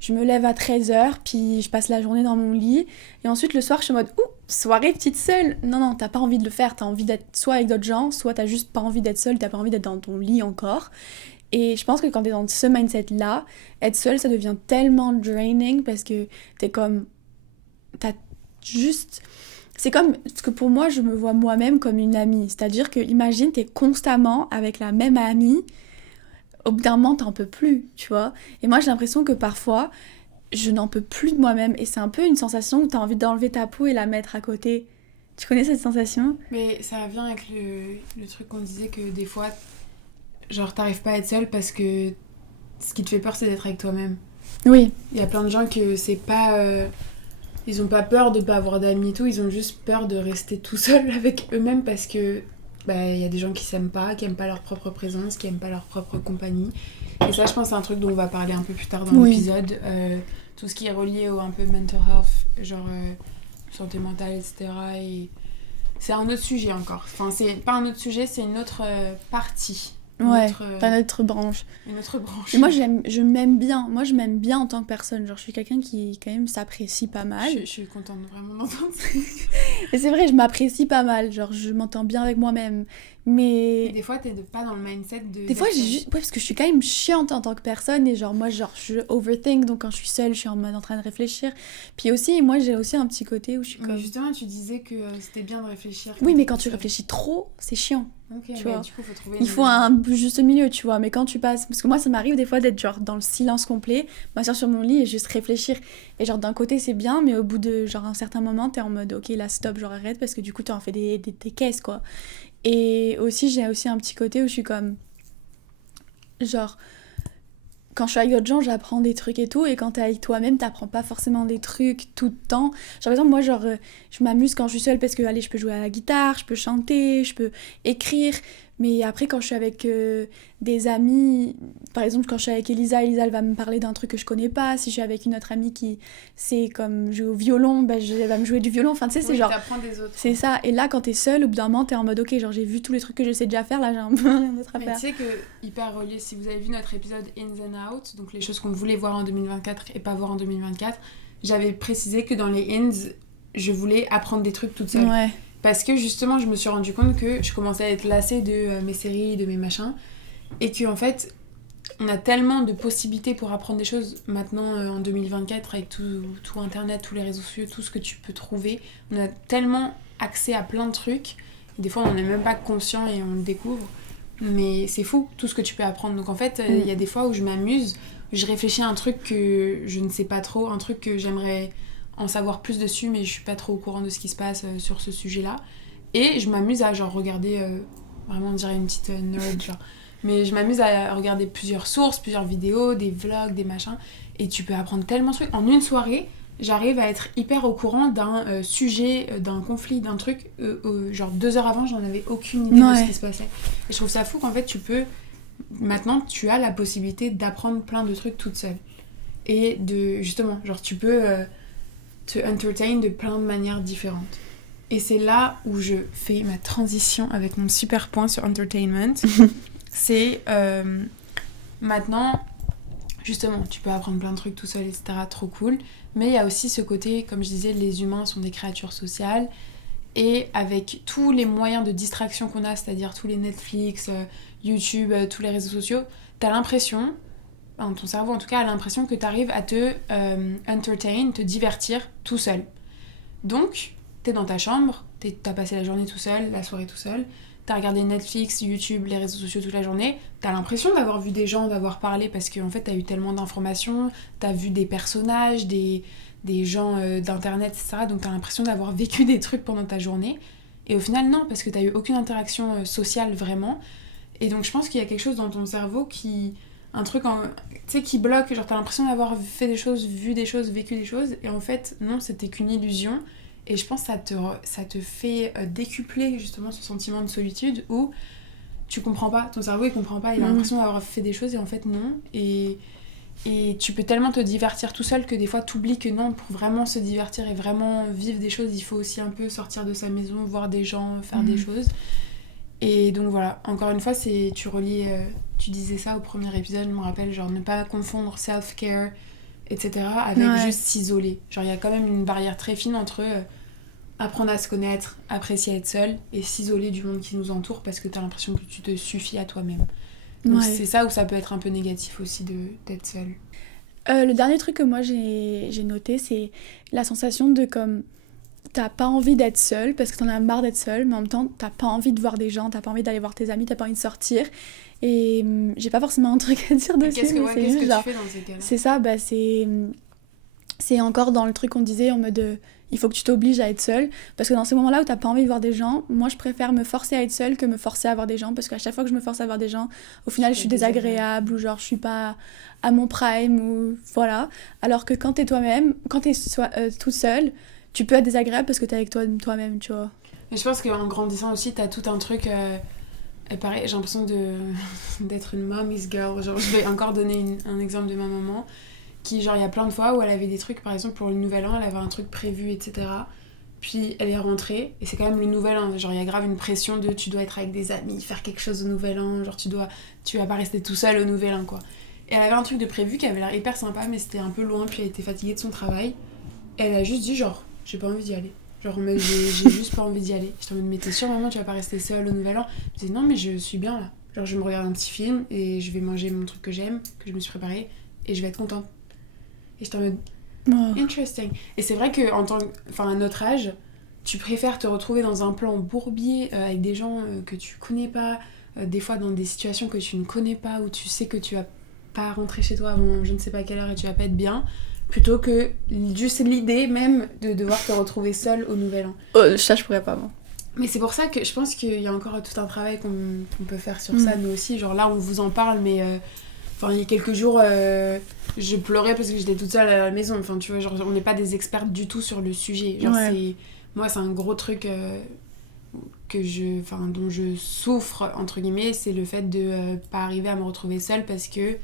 Je me lève à 13h, puis je passe la journée dans mon lit. Et ensuite, le soir, je suis en mode, ouh, soirée petite seule. Non, t'as pas envie de le faire. T'as envie d'être soit avec d'autres gens, soit t'as juste pas envie d'être seule, t'as pas envie d'être dans ton lit encore. Et je pense que quand t'es dans ce mindset-là, être seule, ça devient tellement draining parce que t'es comme... T'as juste... C'est comme... Parce que pour moi, je me vois moi-même comme une amie. C'est-à-dire que, imagine, t'es constamment avec la même amie. Au bout d'un moment, t'en peux plus, tu vois. Et moi, j'ai l'impression que parfois, je n'en peux plus de moi-même. Et c'est un peu une sensation où t'as envie d'enlever ta peau et la mettre à côté. Tu connais cette sensation ? Mais ça vient avec le truc qu'on disait que des fois, genre, t'arrives pas à être seule parce que ce qui te fait peur, c'est d'être avec toi-même. Oui. Il y a plein de gens que c'est pas... ils ont pas peur de pas avoir d'amis et tout, ils ont juste peur de rester tout seuls avec eux-mêmes parce que il y a des gens qui s'aiment pas, qui aiment pas leur propre présence, qui aiment pas leur propre compagnie. Et ça, je pense, c'est un truc dont on va parler un peu plus tard dans l'épisode. Tout ce qui est relié au un peu mental health, genre santé mentale, etc. Et c'est un autre sujet encore. Enfin, c'est pas un autre sujet, c'est une autre partie. Ouais, t'as notre branche. Une autre branche. Et moi, je m'aime bien. Moi, je m'aime bien en tant que personne. Genre, je suis quelqu'un qui, quand même, s'apprécie pas mal. Je suis contente vraiment d'entendre ça. Et c'est vrai, je m'apprécie pas mal. Genre, je m'entends bien avec moi-même. Mais... Et des fois, t'es pas dans le mindset de... Des fois, j'ai juste... Ouais, parce que je suis quand même chiante en tant que personne. Et genre, moi, je overthink. Donc, quand je suis seule, je suis en mode en train de réfléchir. Puis aussi, moi, j'ai aussi un petit côté où je suis comme... Mais justement, tu disais que c'était bien de réfléchir. Oui, mais quand tu réfléchis trop, c'est chiant. Ok, tu vois. Du coup, faut trouver il faut un juste milieu, tu vois. Mais quand tu passes... Parce que moi, ça m'arrive des fois d'être genre dans le silence complet, m'asseoir sur mon lit et juste réfléchir. Et genre, d'un côté, c'est bien, mais au bout de genre un certain moment, t'es en mode, ok, là, stop, genre arrête, parce que du coup, t'en fais des caisses, quoi. Et aussi, j'ai aussi un petit côté où je suis comme... Genre... Quand je suis avec d'autres gens, j'apprends des trucs et tout, et quand t'es avec toi-même, t'apprends pas forcément des trucs tout le temps. Genre, par exemple, moi, je m'amuse quand je suis seule parce que, allez, je peux jouer à la guitare, je peux chanter, je peux écrire, mais après, quand je suis avec des amis, par exemple, quand je suis avec Elisa, elle va me parler d'un truc que je connais pas. Si je suis avec une autre amie qui sait comme jouer au violon, elle va me jouer du violon. Enfin, tu sais, c'est genre... t'apprends des autres. C'est ça. Et là, quand t'es seule, au bout d'un moment, t'es en mode, ok, genre, j'ai vu tous les trucs que je sais déjà faire, là, j'ai un peu rien d'autre à faire. Mais tu sais que, hyper relié, si vous avez vu notre épisode Ins and Out, donc les choses qu'on voulait voir en 2024 et pas voir en 2024, j'avais précisé que dans les Ins, je voulais apprendre des trucs toute seule. Ouais. Parce que justement, je me suis rendu compte que je commençais à être lassée de mes séries, de mes machins. Et qu'en fait, on a tellement de possibilités pour apprendre des choses maintenant en 2024 avec tout Internet, tous les réseaux sociaux, tout ce que tu peux trouver. On a tellement accès à plein de trucs. Des fois, on n'en est même pas conscient et on le découvre. Mais c'est fou, tout ce que tu peux apprendre. Donc en fait, il y a des fois où je m'amuse, je réfléchis à un truc que je ne sais pas trop, un truc que j'aimerais en savoir plus dessus, mais je suis pas trop au courant de ce qui se passe sur ce sujet-là. Et je m'amuse à genre regarder, vraiment on dirait une petite nerd, genre. Mais je m'amuse à regarder plusieurs sources, plusieurs vidéos, des vlogs, des machins. Et tu peux apprendre tellement de trucs. En une soirée, j'arrive à être hyper au courant d'un sujet, d'un conflit, d'un truc. Genre 2 heures avant, j'en avais aucune idée de ce qui se passait. Et je trouve ça fou qu'en fait, maintenant, tu as la possibilité d'apprendre plein de trucs toute seule. Et justement, genre tu peux te entertain de plein de manières différentes. Et c'est là où je fais ma transition avec mon super point sur entertainment. C'est maintenant, justement, tu peux apprendre plein de trucs tout seul, etc. Trop cool. Mais il y a aussi ce côté, comme je disais, les humains sont des créatures sociales. Et avec tous les moyens de distraction qu'on a, c'est-à-dire tous les Netflix, YouTube, tous les réseaux sociaux, t'as l'impression, ton cerveau en tout cas, a l'impression que t'arrives à te entertain, te divertir tout seul. Donc, t'es dans ta chambre, t'as passé la journée tout seul, la soirée tout seul, t'as regardé Netflix, YouTube, les réseaux sociaux toute la journée, t'as l'impression d'avoir vu des gens, d'avoir parlé, parce qu'en fait t'as eu tellement d'informations, t'as vu des personnages, des gens d'internet, etc. Donc t'as l'impression d'avoir vécu des trucs pendant ta journée. Et au final non, parce que t'as eu aucune interaction sociale vraiment. Et donc je pense qu'il y a quelque chose dans ton cerveau un truc tu sais, qui bloque, genre t'as l'impression d'avoir fait des choses, vu des choses, vécu des choses, et en fait non, c'était qu'une illusion. Et je pense que ça te fait décupler justement ce sentiment de solitude où tu comprends pas, ton cerveau il comprend pas, il a l'impression d'avoir fait des choses et en fait non. Et tu peux tellement te divertir tout seul que des fois t'oublies que non, pour vraiment se divertir et vraiment vivre des choses, il faut aussi un peu sortir de sa maison, voir des gens, faire des choses. Et donc voilà, encore une fois, tu disais ça au premier épisode, je me rappelle, genre ne pas confondre self-care, etc. avec juste s'isoler. Genre il y a quand même une barrière très fine entre apprendre à se connaître, apprécier être seul et s'isoler du monde qui nous entoure parce que t'as l'impression que tu te suffis à toi-même. Donc c'est ça où ça peut être un peu négatif aussi d'être seul. Le dernier truc que moi j'ai noté, c'est la sensation de comme t'as pas envie d'être seule parce que t'en as marre d'être seule, mais en même temps t'as pas envie de voir des gens, t'as pas envie d'aller voir tes amis, t'as pas envie de sortir. Et j'ai pas forcément un truc à dire dessus, mais c'est juste genre... tu fais dans ces cas-là ? C'est ça, bah c'est encore dans le truc qu'on disait en mode il faut que tu t'obliges à être seule, parce que dans ces moments-là où t'as pas envie de voir des gens, moi je préfère me forcer à être seule que me forcer à voir des gens, parce qu'à chaque fois que je me force à voir des gens, au final je suis désagréable ou genre je suis pas à mon prime ou voilà. Alors que quand t'es toi-même, quand t'es toute seule, tu peux être désagréable parce que t'es avec toi-même, tu vois. Mais je pense qu'en grandissant aussi t'as tout un truc pareil, j'ai l'impression d'être une mommy's girl. Genre, je vais encore donner un exemple de ma maman qui, genre, il y a plein de fois où elle avait des trucs, par exemple pour le nouvel an, elle avait un truc prévu, etc. Puis elle est rentrée, et c'est quand même le nouvel an. Genre, il y a grave une pression de tu dois être avec des amis, faire quelque chose au nouvel an. Genre, tu vas pas rester tout seul au nouvel an, quoi. Et elle avait un truc de prévu qui avait l'air hyper sympa, mais c'était un peu loin, puis elle était fatiguée de son travail. Et elle a juste dit, genre, j'ai pas envie d'y aller. Genre, mais j'ai juste pas envie d'y aller. J'étais en mode, mais t'es sûre, maman, tu vas pas rester seule au nouvel an? Je disais, non, mais je suis bien là. Genre, je me regarde un petit film, et je vais manger mon truc que j'aime, que je me suis préparé, et je vais être contente. Et j'étais en mode, interesting. Et c'est vrai que à notre âge, tu préfères te retrouver dans un plan bourbier avec des gens que tu connais pas, des fois dans des situations que tu ne connais pas, où tu sais que tu vas pas rentrer chez toi avant je ne sais pas quelle heure et tu vas pas être bien, plutôt que juste l'idée même de devoir te retrouver seule au nouvel an. Ça, je pourrais pas, moi. Mais c'est pour ça que je pense qu'il y a encore tout un travail qu'on peut faire sur ça, nous aussi. Genre là, on vous en parle, mais... il y a quelques jours, je pleurais parce que j'étais toute seule à la maison. Enfin, tu vois, genre, on n'est pas des expertes du tout sur le sujet. Genre, moi, c'est un gros truc dont je souffre, entre guillemets, c'est le fait de pas arriver à me retrouver seule parce que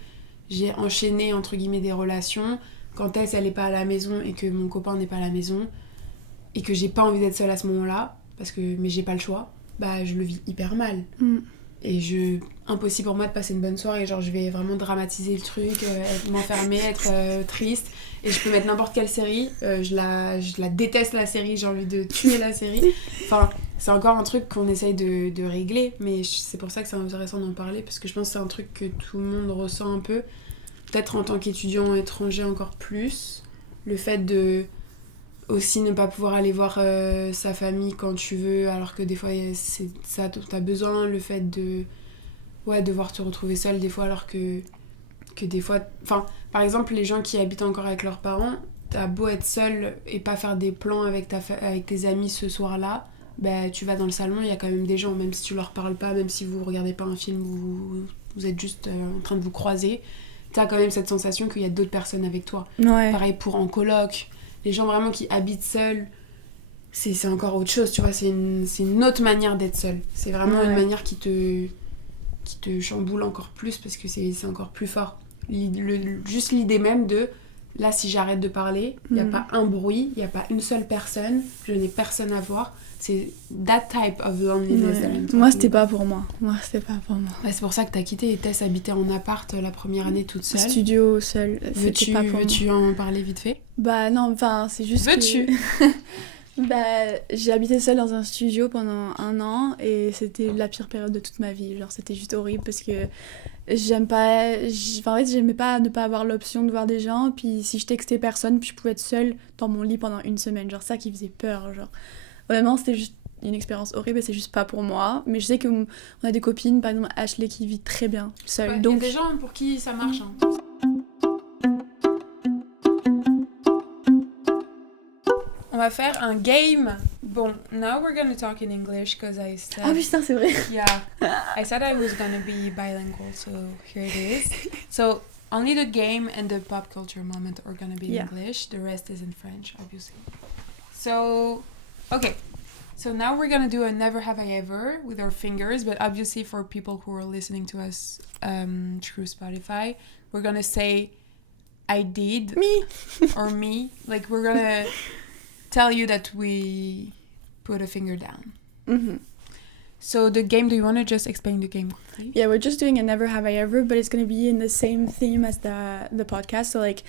j'ai enchaîné, entre guillemets, des relations quand elle est pas à la maison et que mon copain n'est pas à la maison et que j'ai pas envie d'être seule à ce moment-là, mais j'ai pas le choix, bah, je le vis hyper mal. Et impossible pour moi de passer une bonne soirée, genre je vais vraiment dramatiser le truc, m'enfermer, être triste, et je peux mettre n'importe quelle série, je la déteste la série, j'ai envie de tuer la série. Enfin, c'est encore un truc qu'on essaye de régler, mais c'est pour ça que c'est intéressant d'en parler, parce que je pense que c'est un truc que tout le monde ressent un peu, peut-être en tant qu'étudiant étranger encore plus, le fait de aussi ne pas pouvoir aller voir sa famille quand tu veux, alors que des fois c'est ça dont t'as besoin, le fait de devoir te retrouver seule des fois, alors que des fois, enfin, par exemple, les gens qui habitent encore avec leurs parents, t'as beau être seule et pas faire des plans avec tes amis ce soir-là, bah, tu vas dans le salon, il y a quand même des gens, même si tu leur parles pas, même si vous regardez pas un film, vous êtes juste en train de vous croiser, t'as quand même cette sensation qu'il y a d'autres personnes avec toi. Pareil pour en coloc, les gens vraiment qui habitent seuls, c'est encore autre chose, tu vois, c'est une autre manière d'être seul. C'est vraiment une manière qui te chamboule encore plus parce que c'est encore plus fort. Juste l'idée même de, là, si j'arrête de parler, il n'y a pas un bruit, il n'y a pas une seule personne, je n'ai personne à voir. C'est that type of loneliness. Moi, c'était pas pour moi. Ouais, c'est pour ça que t'as quitté et Tess habitait en appart la première année toute seule. Studio seul. Veux-tu en parler vite fait? Bah non, enfin, c'est juste j'ai habité seule dans un studio pendant 1 an et c'était la pire période de toute ma vie. Genre, c'était juste horrible parce que j'aimais pas ne pas avoir l'option de voir des gens. Puis si je textais personne, puis je pouvais être seule dans mon lit pendant 1 semaine. Genre, ça qui faisait peur. Genre, honnêtement, c'était juste une expérience horrible et c'est juste pas pour moi. Mais je sais qu'on a des copines, par exemple Ashley, qui vit très bien seule. Ouais, donc... Il y a des gens pour qui ça marche. On va faire un game. Bon, now we're gonna talk in English because I said... Ah putain, c'est vrai. Yeah. I said I was gonna be bilingual, so here it is. So, only the game and the pop culture moment are gonna be in English. The rest is in French, obviously. So, okay. So now we're gonna do a never have I ever with our fingers, but obviously for people who are listening to us through Spotify, we're gonna say I did. Me. Or me. Like, we're gonna... tell you that we put a finger down. Mm-hmm. So the game, do you want to just explain the game quickly? Yeah, we're just doing a never have I ever, but it's going to be in the same theme as the podcast. So like...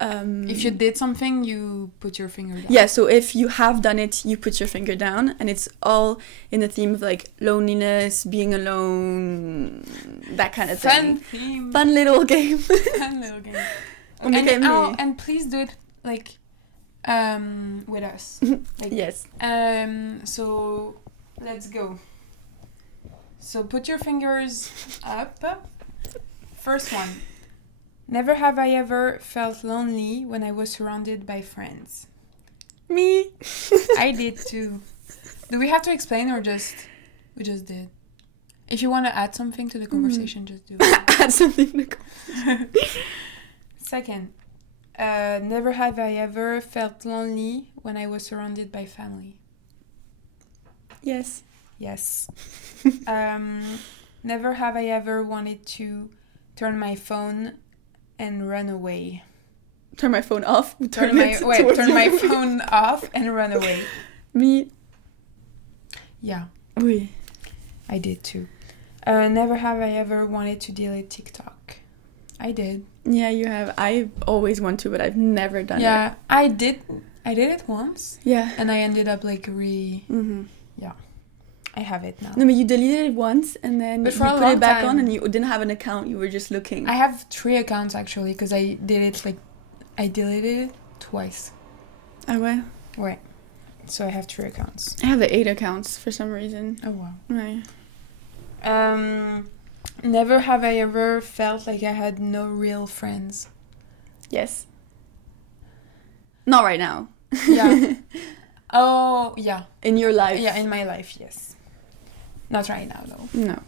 if you did something, you put your finger down. Yeah, so if you have done it, you put your finger down. And it's all in the theme of like loneliness, being alone, that kind of thing. Fun little game. Fun little game. And please do it like... with us. Like, yes. So let's go. So put your fingers up. First one. Never have I ever felt lonely when I was surrounded by friends. Me. I did too. Do we have to explain or we just did? If you want to add something to the conversation, just do it. Add something to the conversation. Second. Never have I ever felt lonely when I was surrounded by family. Yes. Never have I ever wanted to turn my phone and run away. Turn my phone off? Turn my phone off and run away. Me. Yeah, Oui. I did too. Never have I ever wanted to delete TikTok. I did. Yeah, you have. I always want to, but I've never done it. Yeah, I did it once, Yeah. and I ended up like Mm-hmm. I have it now. No, but you deleted it once and then But you for a put long it back time. on and you didn't have an account. You were just looking. I have 3 accounts actually, because I deleted it twice. Ah ouais. Ouais. So I have 3 accounts. I have 8 accounts for some reason. Oh wow. Ouais. Never have I ever felt like I had no real friends. Yes. Not right now. Yeah. Oh, yeah. In your life. Yeah, in my life, yes. Not right now, though. No.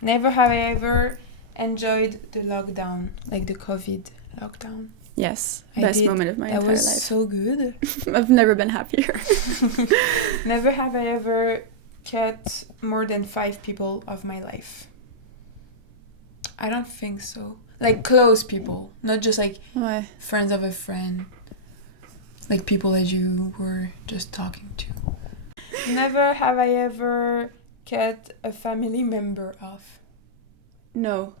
Never have I ever enjoyed the lockdown, like the COVID lockdown. Yes. I Best did. moment of my That entire was life. so good. I've never been happier. Never have I ever cut more than 5 people of my life. I don't think so. Like close people, not just like Ouais. friends of a friend. Like people that you were just talking to. Never have I ever cut a family member off. No.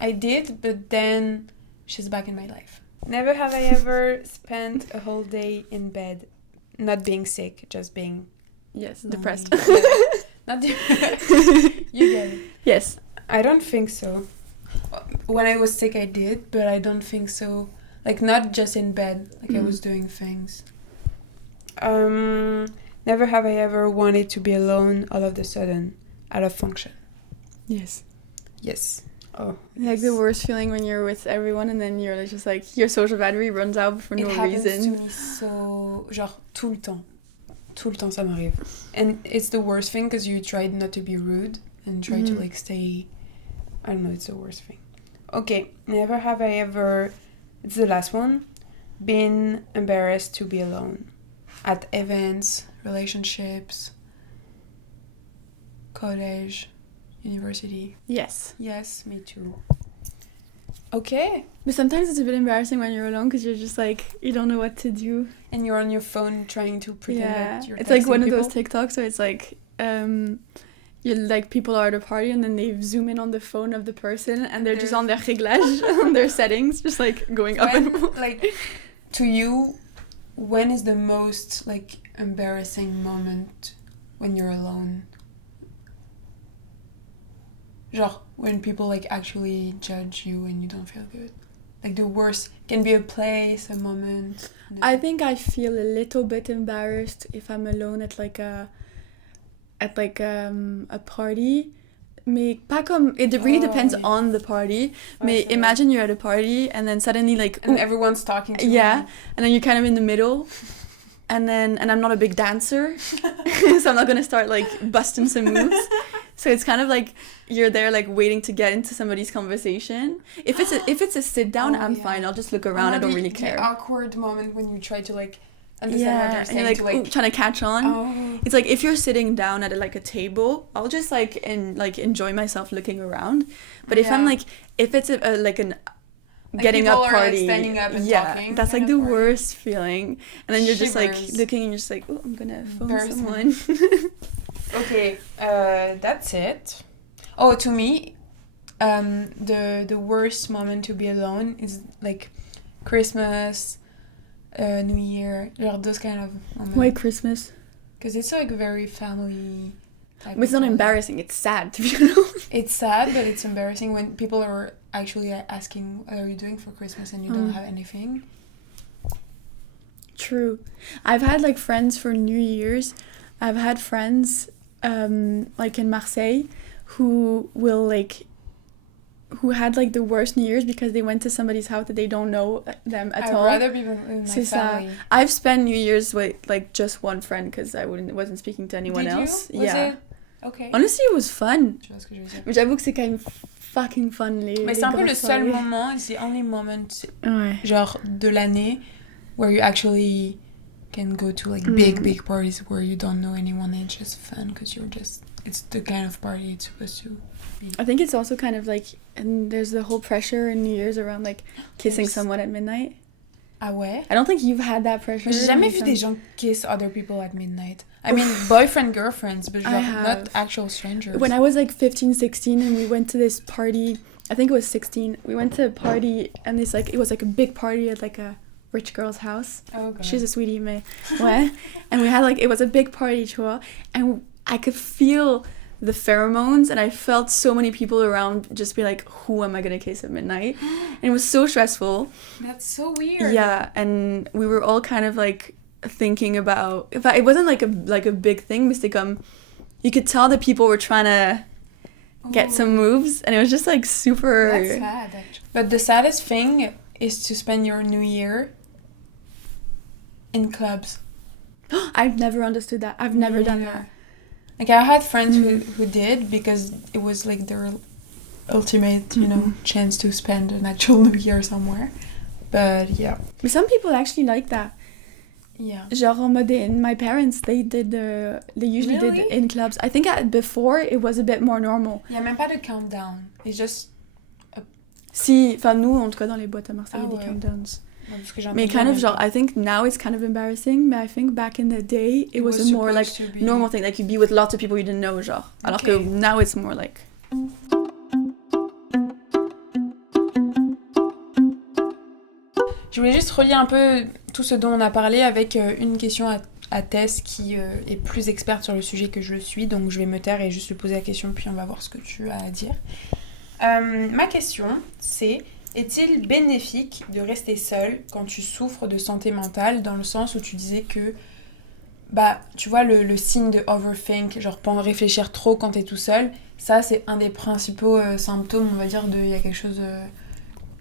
I did, but then she's back in my life. Never have I ever spent a whole day in bed, not being sick, just being Yes. lonely. Depressed. Not you get it. Yes. I don't think so. When I was sick, I did, but I don't think so. Like, not just in bed. Like, I was doing things. Never have I ever wanted to be alone all of a sudden out of function. Yes. Yes. Oh. Like the worst feeling when you're with everyone and then you're just like, your social battery runs out for no It happens reason. to me so... Genre, tout le temps. Tout le temps, ça m'arrive. And it's the worst thing because you try not to be rude and try to, like, stay... I don't know, it's the worst thing. Okay, never have I ever... It's the last one. Been embarrassed to be alone. At events, relationships, college, university. Yes. Yes, me too. Okay. But sometimes it's a bit embarrassing when you're alone because you're just like, you don't know what to do. And you're on your phone trying to pretend that you're It's like one texting of those TikToks where it's like, you like people are at a party and then they zoom in on the phone of the person and they're just on their réglage, on their settings, just like going up and When, like, to you, when is the most, like, embarrassing moment when you're alone? Genre, when people, like, actually judge you and you don't feel good. Like, the worst can be a place, a moment. I think I feel a little bit embarrassed if I'm alone at a party. Mais pas comme... It really depends on the party. Mais imagine you're at a party and then suddenly like... And everyone's talking to you. Yeah, and then you're kind of in the middle. And I'm not a big dancer. So I'm not going to start like busting some moves. So it's kind of like you're there like waiting to get into somebody's conversation. If it's a sit down, I'm fine. I'll just look around. I don't really care. The awkward moment when you try to like understand what they're saying. And you're like, trying to catch on. Oh. It's like if you're sitting down at like a table, I'll just like enjoy myself looking around. But if I'm like, if it's like an getting up party, like standing up and talking, that's like the worst feeling. And then you're just like Shivers. looking and you're just like, oh, I'm gonna phone Embarrassing. someone. Okay, that's it. Oh, to me, the worst moment to be alone is like Christmas, New Year, those kind of moments. Why Christmas? Because it's like very family type. But it's not of embarrassing. It's sad to be alone. It's sad, but it's embarrassing when people are actually asking, what are you doing for Christmas, and you don't have anything. True. I've had like friends for New Year's. I've had friends like in Marseille who had like the worst New Year's because they went to somebody's house that they don't know them at all. I'd rather be with my family. I've spent New Year's with like just one friend because I wasn't speaking to anyone else. Did you? Was it? Okay. Honestly, it was fun. Tu vois ce que je veux dire. Mais j'avoue que c'est quand même fucking fun Mais c'est un peu le seul moment, it's the only moment, ouais. genre de l'année, where you actually can go to like big parties where you don't know anyone and it's just fun because it's the kind of party it's supposed to be. I think it's also kind of like, and there's the whole pressure in New Year's around like kissing someone at midnight. Ah ouais? I don't think you've had that pressure. Mais j'ai jamais vu des gens kiss other people at midnight. I mean, boyfriend, girlfriends, but genre not actual strangers. When I was like 15, 16 and we went to this party, I think it was 16, we went to a party and it was like a big party at like a rich girl's house. Oh god. She's a sweetie, mais ouais. And we had it was a big party, tu vois. And I could feel the pheromones and I felt so many people around just be like, who am I gonna kiss at midnight? And it was so stressful. That's so weird. Yeah, and we were all kind of like thinking about, it wasn't like a big thing, mais c'était comme, you could tell that people were trying to get some moves and it was just like super... That's sad actually. But the saddest thing is to spend your new year in clubs. I've never understood that. I've never done that. Like I had friends who did because it was like their ultimate, you know, chance to spend an actual New Year somewhere. But yeah. But some people actually like that. Yeah. Genre en mode, my parents, they usually did in clubs. I think before it was a bit more normal. Il y a même pas de countdown. It's just... Si, enfin nous, en tout cas dans les boîtes à Marseille, il y a des countdowns. Mais kind of genre, I think now it's kind of embarrassing, but I think back in the day, it was a more like normal thing. Like you'd be with lots of people you didn't know, genre. Alors que now it's more like... Je voulais juste relier un peu tout ce dont on a parlé avec une question à Tess qui est plus experte sur le sujet que je le suis, donc je vais me taire et juste lui poser la question, puis on va voir ce que tu as à dire. Ma question, c'est: est-il bénéfique de rester seule quand tu souffres de santé mentale, dans le sens où tu disais que, bah, tu vois, le signe de overthink, genre réfléchir trop quand t'es tout seul, ça c'est un des principaux symptômes, on va dire, il y a quelque chose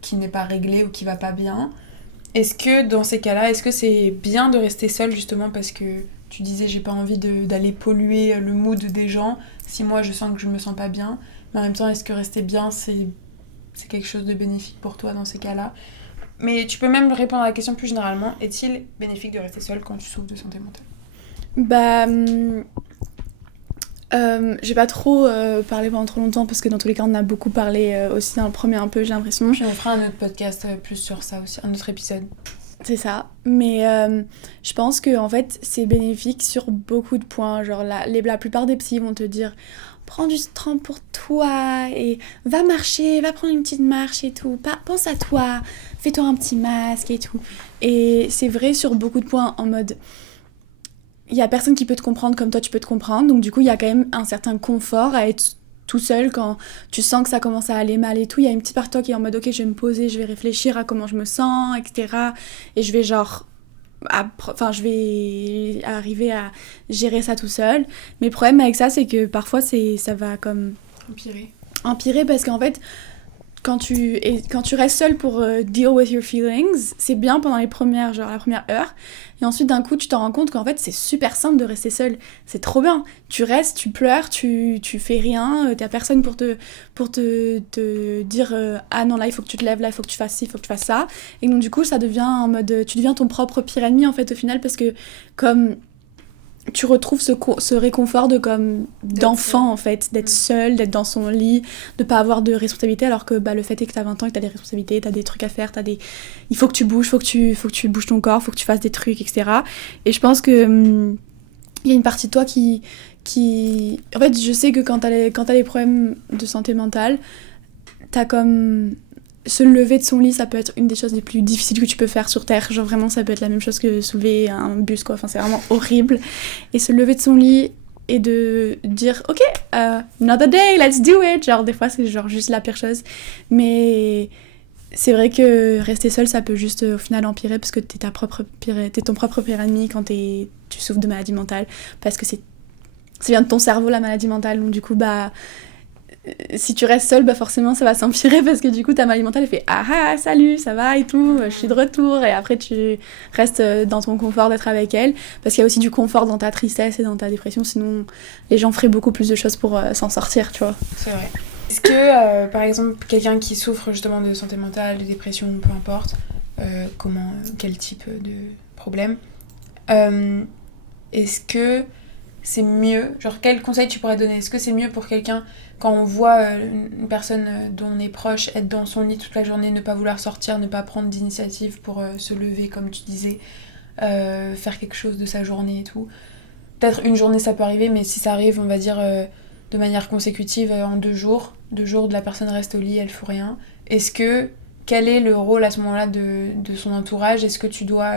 qui n'est pas réglé ou qui va pas bien. Est-ce que dans ces cas-là, est-ce que c'est bien de rester seule justement parce que tu disais j'ai pas envie d'aller polluer le mood des gens si moi je sens que je me sens pas bien, mais en même temps est-ce que rester bien c'est quelque chose de bénéfique pour toi dans ces cas-là? Mais tu peux même répondre à la question plus généralement, est-il bénéfique de rester seule quand tu souffres de santé mentale? Bah... j'ai pas trop parlé pendant trop longtemps parce que dans tous les cas on a beaucoup parlé aussi dans le premier un peu, j'ai l'impression. Puis on fera un autre podcast plus sur ça aussi, un autre épisode. C'est ça, mais je pense que en fait c'est bénéfique sur beaucoup de points. Genre la plupart des psys vont te dire prends du temps pour toi et va marcher, va prendre une petite marche et tout, pense à toi, fais-toi un petit masque et tout. Et c'est vrai sur beaucoup de points, en mode il y a personne qui peut te comprendre comme toi tu peux te comprendre, donc du coup il y a quand même un certain confort à être tout seul quand tu sens que ça commence à aller mal et tout. Il y a une petite part de toi qui est en mode ok, je vais me poser, je vais réfléchir à comment je me sens, etc. Et je vais je vais arriver à gérer ça tout seul. Mais le problème avec ça, c'est que parfois ça va comme empirer parce qu'en fait quand tu restes seul pour deal with your feelings, c'est bien pendant la première heure, et ensuite d'un coup tu t'en rends compte qu'en fait c'est super simple de rester seul, c'est trop bien, tu restes, tu pleures, tu fais rien, t'as personne pour te dire ah non là il faut que tu te lèves, là il faut que tu fasses ci, il faut que tu fasses ça, et donc du coup ça devient en mode, tu deviens ton propre pire ennemi en fait au final, parce que comme tu retrouves ce réconfort d'enfant en fait, d'être seul, d'être dans son lit, de pas avoir de responsabilité, alors que le fait est que t'as 20 ans et que t'as des responsabilités, t'as des trucs à faire, il faut que tu bouges, faut que tu bouges ton corps, faut que tu fasses des trucs, etc. Et je pense que il y a une partie de toi qui... En fait, je sais que quand t'as des problèmes de santé mentale, t'as comme... Se lever de son lit, ça peut être une des choses les plus difficiles que tu peux faire sur Terre. Genre vraiment, ça peut être la même chose que soulever un bus, quoi. Enfin, c'est vraiment horrible. Et se lever de son lit et de dire « Ok, another day, let's do it !» Genre, des fois, c'est genre juste la pire chose. Mais c'est vrai que rester seul, ça peut juste, au final, empirer parce que t'es ton propre pire ennemi quand tu souffres de maladie mentale. Parce que ça vient de ton cerveau, la maladie mentale. Donc, du coup, si tu restes seule, forcément ça va s'empirer parce que du coup ta maladie mentale elle fait ah salut, ça va et tout, je suis de retour, et après tu restes dans ton confort d'être avec elle, parce qu'il y a aussi du confort dans ta tristesse et dans ta dépression, sinon les gens feraient beaucoup plus de choses pour s'en sortir, tu vois. C'est vrai. Est-ce que par exemple quelqu'un qui souffre justement de santé mentale, de dépression, peu importe quel type de problème, est-ce que c'est mieux? Genre, quel conseil tu pourrais donner? Est-ce que c'est mieux pour quelqu'un, quand on voit une personne dont on est proche être dans son lit toute la journée, ne pas vouloir sortir, ne pas prendre d'initiative pour se lever, comme tu disais, faire quelque chose de sa journée et tout? Peut-être une journée, ça peut arriver, mais si ça arrive, on va dire, de manière consécutive, en 2 jours, 2 jours, la personne reste au lit, elle fout rien. Quel est le rôle à ce moment-là de son entourage? Est-ce que tu dois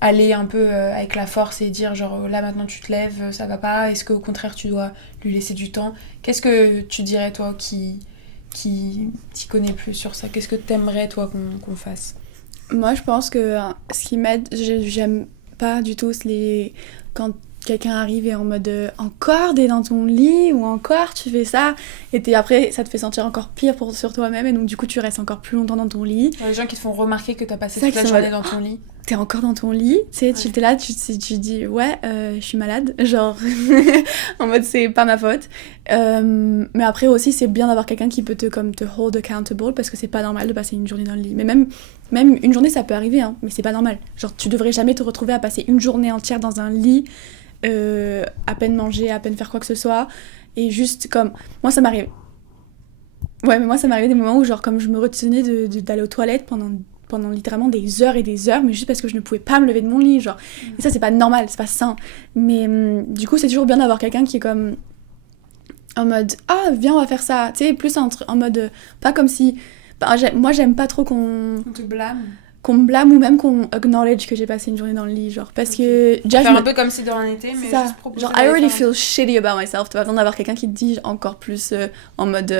aller un peu avec la force et dire genre là maintenant tu te lèves, ça va pas? Est-ce qu'au contraire tu dois lui laisser du temps? Qu'est-ce que tu dirais toi qui t'y connais plus sur ça? Qu'est-ce que t'aimerais toi qu'on fasse? Moi, je pense que ce qui m'aide, j'aime pas du tout quand quelqu'un arrive et en mode encore t'es dans ton lit ou encore tu fais ça et après ça te fait sentir encore pire sur toi-même et donc du coup tu restes encore plus longtemps dans ton lit. Les gens qui te font remarquer que t'as passé toute la journée dans ton lit. T'es encore dans ton lit, tu sais, tu t'es là, tu dis ouais, je suis malade, genre en mode c'est pas ma faute. Mais après aussi c'est bien d'avoir quelqu'un qui peut te hold accountable parce que c'est pas normal de passer une journée dans le lit. Mais même une journée ça peut arriver, hein, mais c'est pas normal. Genre tu devrais jamais te retrouver à passer une journée entière dans un lit, à peine manger, à peine faire quoi que ce soit, et juste comme moi ça m'arrive. Ouais, mais moi ça m'arrivait des moments où genre comme je me retenais d'aller aux toilettes pendant littéralement des heures et des heures, mais juste parce que je ne pouvais pas me lever de mon lit, genre. Et ça, c'est pas normal, c'est pas sain. Mais du coup, c'est toujours bien d'avoir quelqu'un qui est comme en mode « Ah, viens, on va faire ça », tu sais, plus en mode... pas comme si... moi, j'aime pas trop qu'on... On te blâme. Qu'on me blâme ou même qu'on acknowledge que j'ai passé une journée dans le lit, genre. Parce que... déjà, faire un peu comme si de rien n'était, mais ça. juste proposer... Genre, I already feel shitty about myself. T'as pas besoin d'avoir quelqu'un qui te dit encore plus en mode...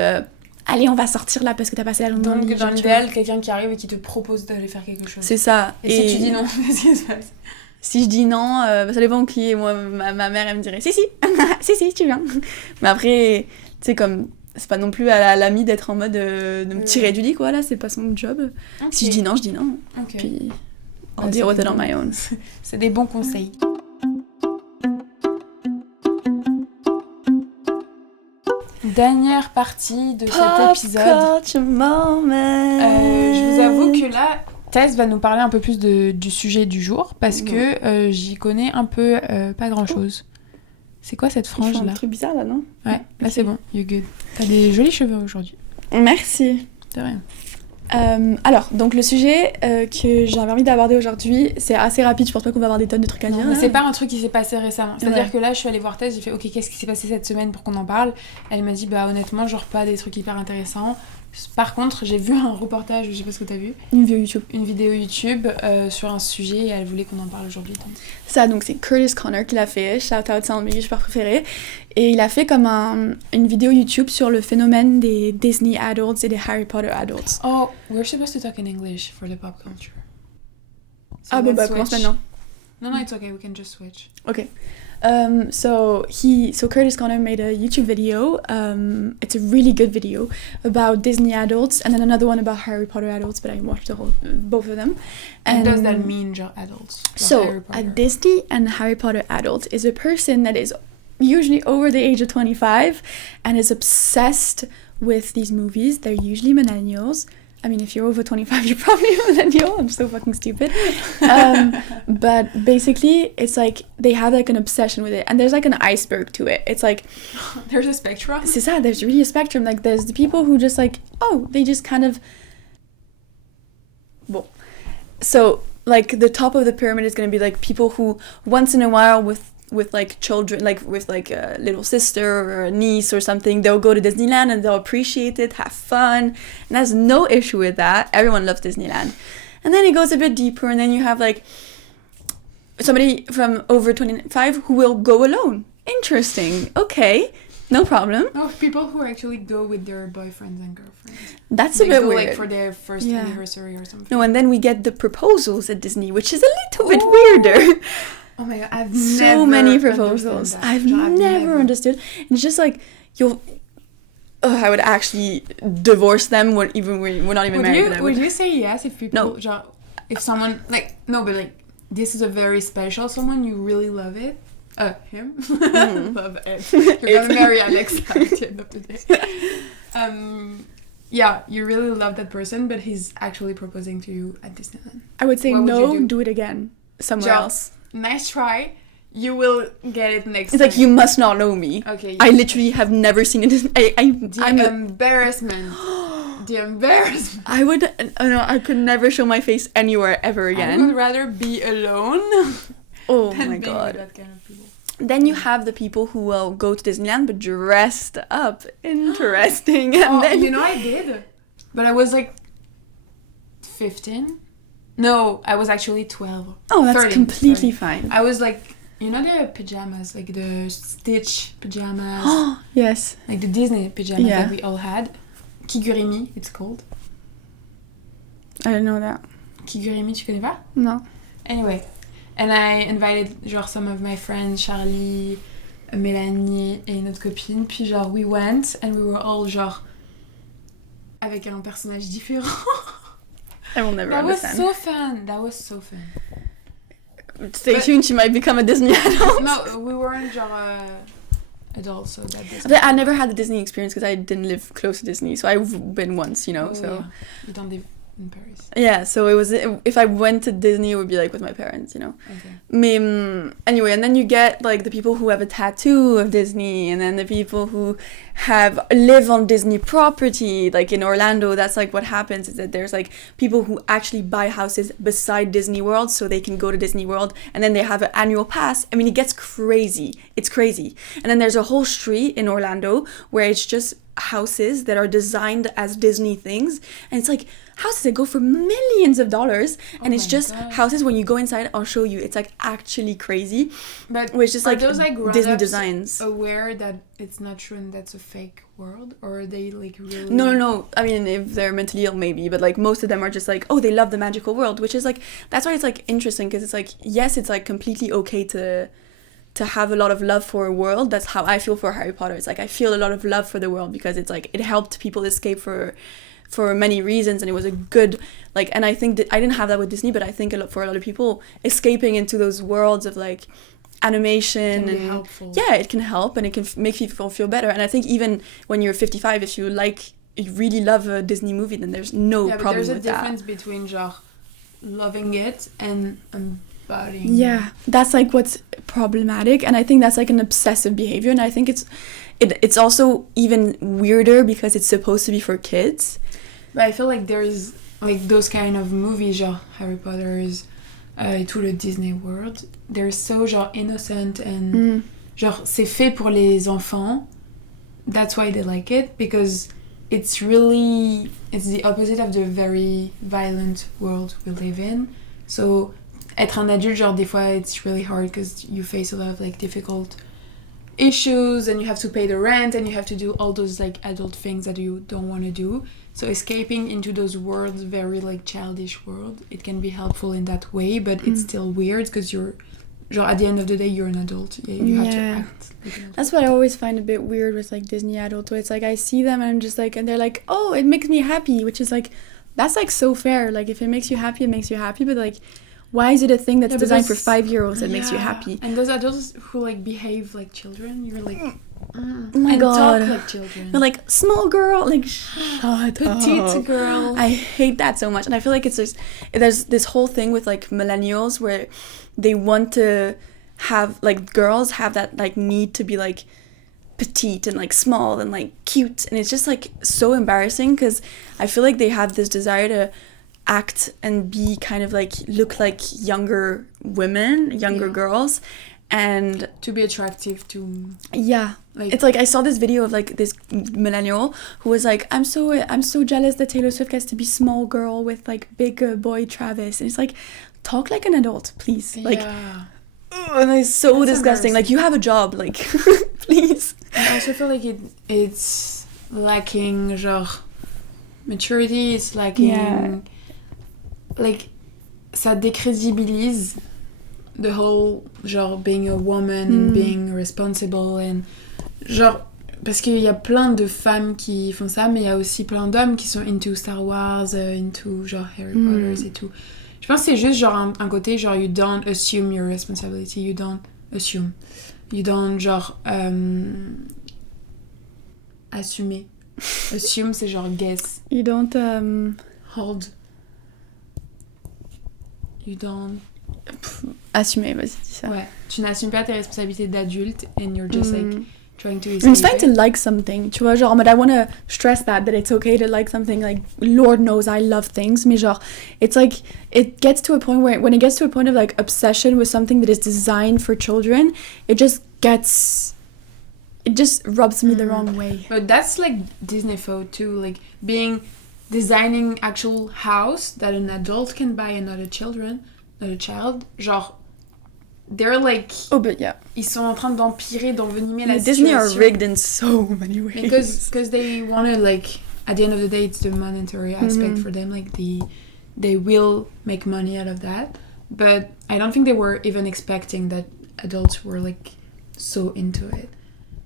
allez, on va sortir là parce que t'as passé la journée dans le lit. Donc, dans l'idéal, quelqu'un qui arrive et qui te propose d'aller faire quelque chose. C'est ça. Et si tu dis non, qu'est-ce qui se passe? Si je dis non, ça dépend qui. Et moi, ma mère, elle me dirait si, si, tu viens. Mais après, tu sais, comme, c'est pas non plus à l'ami d'être en mode de me tirer du lit, quoi, là, c'est pas son job. Okay. Si je dis non, je dis non. Okay. Puis, I'll deal with it on my own. C'est des bons conseils. Dernière partie de cet épisode. Je vous avoue que là, Tess va nous parler un peu plus du sujet du jour parce que j'y connais un peu pas grand chose. C'est quoi cette frange là? Un truc bizarre là, non? Ouais, là c'est bon, you're good. T'as des jolis cheveux aujourd'hui. Merci. De rien. Alors, donc le sujet que j'avais envie d'aborder aujourd'hui, c'est assez rapide, je pense pas qu'on va avoir des tonnes de trucs à dire. Mais c'est pas un truc qui s'est passé récemment. C'est-à-dire que là, je suis allée voir Tess, j'ai fait « Ok, qu'est-ce qui s'est passé cette semaine pour qu'on en parle ?» Elle m'a dit « Bah honnêtement, genre pas des trucs hyper intéressants. » Par contre, j'ai vu un reportage, je sais pas ce que t'as vu. Une vidéo YouTube sur un sujet et elle voulait qu'on en parle aujourd'hui. Donc. Ça, donc c'est Curtis Connor qui l'a fait, shout out, c'est un de mes youtubeurs préférés. Et il a fait comme une vidéo YouTube sur le phénomène des Disney adults et des Harry Potter adults. Oh, we're supposed to talk in English for the pop culture. So bah commence maintenant. No, it's okay, we can just switch. Okay. So Curtis Connor made a YouTube video. It's a really good video about Disney adults, and then another one about Harry Potter adults. But I watched both of them. And what does that mean, genre adults? So a Disney and Harry Potter adult is a person that is usually over the age of 25 and is obsessed with these movies. They're usually millennials. I mean, if you're over 25, you're probably a millennial. I'm so fucking stupid. But basically, it's like they have like an obsession with it. And there's like an iceberg to it. It's like... There's a spectrum? C'est ça, there's really a spectrum. Like, there's the people who just like, oh, they just kind of... Bon. So, like, the top of the pyramid is going to be like people who, once in a while, with like children, like with like a little sister or a niece or something, they'll go to Disneyland and they'll appreciate it, have fun, and there's no issue with that. Everyone loves Disneyland. And then it goes a bit deeper, and then you have like somebody from over 25 who will go alone. Interesting. Okay, no problem. No, people who actually go with their boyfriends and girlfriends. That's a bit weird. Like for their first anniversary or something. No, and then we get the proposals at Disney, which is a little bit weirder. Oh my god, I've so many proposals. I've never understood. And it's just like I would actually divorce them. We're not even married. Would you say yes if people? No. If someone like no, but like this is a very special someone you really love it. Him. Love it. You're gonna marry Alex at the end of the day. Yeah, you really love that person, but he's actually proposing to you at Disneyland. I would say no. Do it again somewhere else. Nice try. You will get it next It's time. like, you must not know me. Okay. I literally have never seen it. I'm Embarrassment. The embarrassment. I would, no, I could never show my face anywhere ever I would again. rather be alone Oh than my being god. with that kind of people. Then you have the people who will go to Disneyland but dressed up. Interesting. And then you know, I did. But I was like 15. No, I was actually 12. oh, that's 13, completely sorry. fine. I was like, you know the pajamas, like the Stitch pajamas, Yes. like the Disney pajamas Yeah. that we all had. Kigurumi, it's called. I didn't know that. Kigurumi, tu connais pas? No. Anyway, and I invited genre some of my friends, Charlie, Mélanie et une autre copine. Puis genre we went and we were all genre avec un personnage différent. I will never That was understand. so fun. That was so fun. Stay But- tuned, she might become a Disney adult. No, we weren't genre adults, so that doesn't. But I never had the Disney experience because I didn't live close to Disney. So I've been once, you know. Oh, so yeah. You don't live in Paris. yeah, so it was, if I went to Disney, it would be like with my parents, you know. Okay. Anyway, and then you get like the people who have a tattoo of Disney, and then the people who live on Disney property. Like in Orlando, that's like what happens is that there's like people who actually buy houses beside Disney World so they can go to Disney World, and then they have an annual pass. I mean, it gets crazy. It's crazy. And then there's a whole street in Orlando where it's just houses that are designed as Disney things, and it's like houses that go for millions of dollars, and Oh it's my just God. houses. When you go inside, I'll show you, it's like actually crazy, But which is are like those like Disney grown-ups designs. aware that it's not true and that's a fake world, or are they like really? No. I mean, if they're mentally ill, maybe, but like most of them are just like, oh, they love the magical world, which is like, that's why it's like interesting, because it's like, yes, it's like completely okay to have a lot of love for a world. That's how I feel for Harry Potter. It's like I feel a lot of love for the world because it's like it helped people escape for many reasons, and it was a good, like, and I think that I didn't have that with Disney, but I think for a lot of people, escaping into those worlds of like animation Can be and helpful. yeah, it can help, and it can make people feel better. And I think even when you're 55, if you really love a Disney movie, then there's no Yeah, but problem there's a with that. difference between genre loving it and embodying. Yeah, that's like what's problematic, and I think that's like an obsessive behavior, and I think it's also even weirder because it's supposed to be for kids. But I feel like there's like those kind of movies, genre Harry Potter's, et tout le Disney World. They're so genre innocent and genre c'est fait pour les enfants. That's why they like it, because it's the opposite of the very violent world we live in. So être un adulte, genre des fois it's really hard because you face a lot of like difficult issues and you have to pay the rent and you have to do all those like adult things that you don't want to do. So escaping into those worlds, very like childish world, it can be helpful in that way, but it's still weird because you're genre at the end of the day you're an adult. You have to Yeah. act like an adult. That's what I always find a bit weird with like Disney adults, where it's like I see them and I'm just like, and they're like, oh, it makes me happy, which is like, that's like so fair. Like if it makes you happy, it makes you happy, but like, why is it a thing that's Yeah, but designed for those- 5-year-olds that makes you Yeah. happy? And those adults who like behave like children, you're like, Oh my and god. talk like children. But like, small girl, like, shut Petite up. girl. I hate that so much, and I feel like it's just, there's this whole thing with like millennials where they want to have, like, girls have that like need to be like petite and like small and like cute, and it's just like so embarrassing because I feel like they have this desire to act and be kind of like look like younger women, younger Yeah. girls, and to be attractive to yeah. like It's like I saw this video of like this millennial who was like, I'm so jealous that Taylor Swift gets to be small girl with like big boy Travis, and it's like, talk like an adult, please. Like, yeah. and it's so That's disgusting. Like, you have a job, like, please. I also feel like it's lacking genre maturity. It's lacking Yeah. like ça décrédibilise the whole genre being a woman and being responsible and genre parce qu'il y a plein de femmes qui font ça, mais il y a aussi plein d'hommes qui sont into Star Wars, into genre Harry Potter et tout. Je pense que c'est juste genre un côté genre you don't assume your responsibility, you don't genre assumer. Assume c'est genre guess, You don't hold. You don't assumer, vas-y, dis ça. Ouais, tu n'assumes pas tes responsabilités d'adulte and you're just like trying to I'm escape starting it. to like something, tu vois, genre, but I want to stress that it's okay to like something, like, Lord knows I love things, mais genre, it's like, it gets to a point where, when it gets to a point of, like, obsession with something that is designed for children, it just rubs me the wrong way. But that's like Disney fault too, like designing actual house that an adult can buy and not a child. Genre, they're like, Oh, but yeah. ils sont en train d'empirer, d'envenimer la Disney situation. are rigged in so many ways. Because they want to, like, at the end of the day, it's the monetary aspect for them. Like, they will make money out of that. But I don't think they were even expecting that adults were, like, so into it.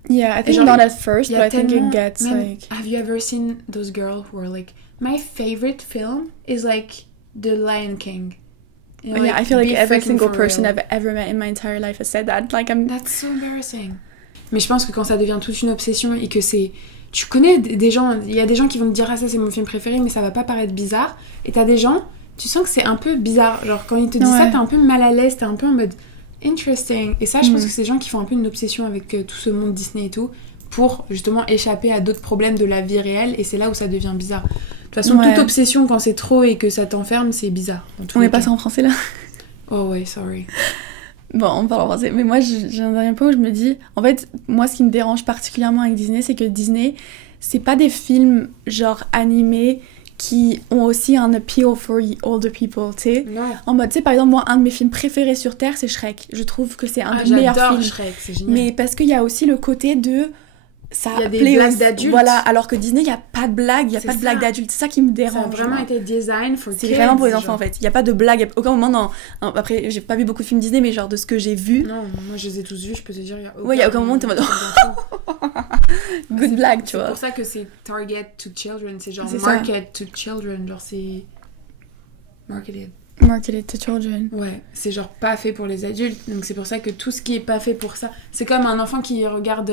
Yeah, I think genre, not at first, but I think it gets, même, like... Have you ever seen those girls who are like, my favorite film is, like, The Lion King? You know, yeah, like, I feel like every single for person real. I've ever met in my entire life has said that. Like, That's so embarrassing. Mais je pense que quand ça devient toute une obsession et que c'est... Tu connais des gens... Il y a des gens qui vont te dire « Ah, ça, c'est mon film préféré, mais ça va pas paraître bizarre. » Et t'as des gens, tu sens que c'est un peu bizarre. Genre, quand ils te disent ça, t'es un peu mal à l'aise, t'es un peu en mode « Interesting. » Et ça, je pense que c'est des gens qui font un peu une obsession avec tout ce monde Disney et tout, pour justement échapper à d'autres problèmes de la vie réelle, et c'est là où ça devient bizarre. De toute façon, toute obsession, quand c'est trop et que ça t'enferme, c'est bizarre. On est passé en français, là. Oh ouais, sorry. Bon, on parle en français. Mais moi, j'ai un dernier point où je me dis... En fait, moi, ce qui me dérange particulièrement avec Disney, c'est que Disney, c'est pas des films, genre, animés qui ont aussi un appeal for older people, tu sais. Non. En mode, tu sais, par exemple, moi, un de mes films préférés sur Terre, c'est Shrek. Je trouve que c'est un des meilleurs films. J'adore Shrek, c'est génial. Mais parce qu'il y a aussi le côté de... Ça il y a des plaît blagues d'adultes. Voilà, alors que Disney, il n'y a pas de blagues, il n'y a pas de blagues d'adultes. C'est ça qui me dérange. Ça a vraiment été design for kids. C'est vraiment pour les enfants, en fait. Il n'y a pas de blagues. À aucun moment, après, j'ai pas vu beaucoup de films Disney, mais genre de ce que j'ai vu. Non, moi je les ai tous vus, je peux te dire. Il y a aucun moment, t'es en mode. Good blague, tu vois. C'est pour ça que c'est target to children. C'est genre to children. Genre c'est. Marketed to children. Ouais, c'est genre pas fait pour les adultes. Donc c'est pour ça que tout ce qui est pas fait pour ça. C'est comme un enfant qui regarde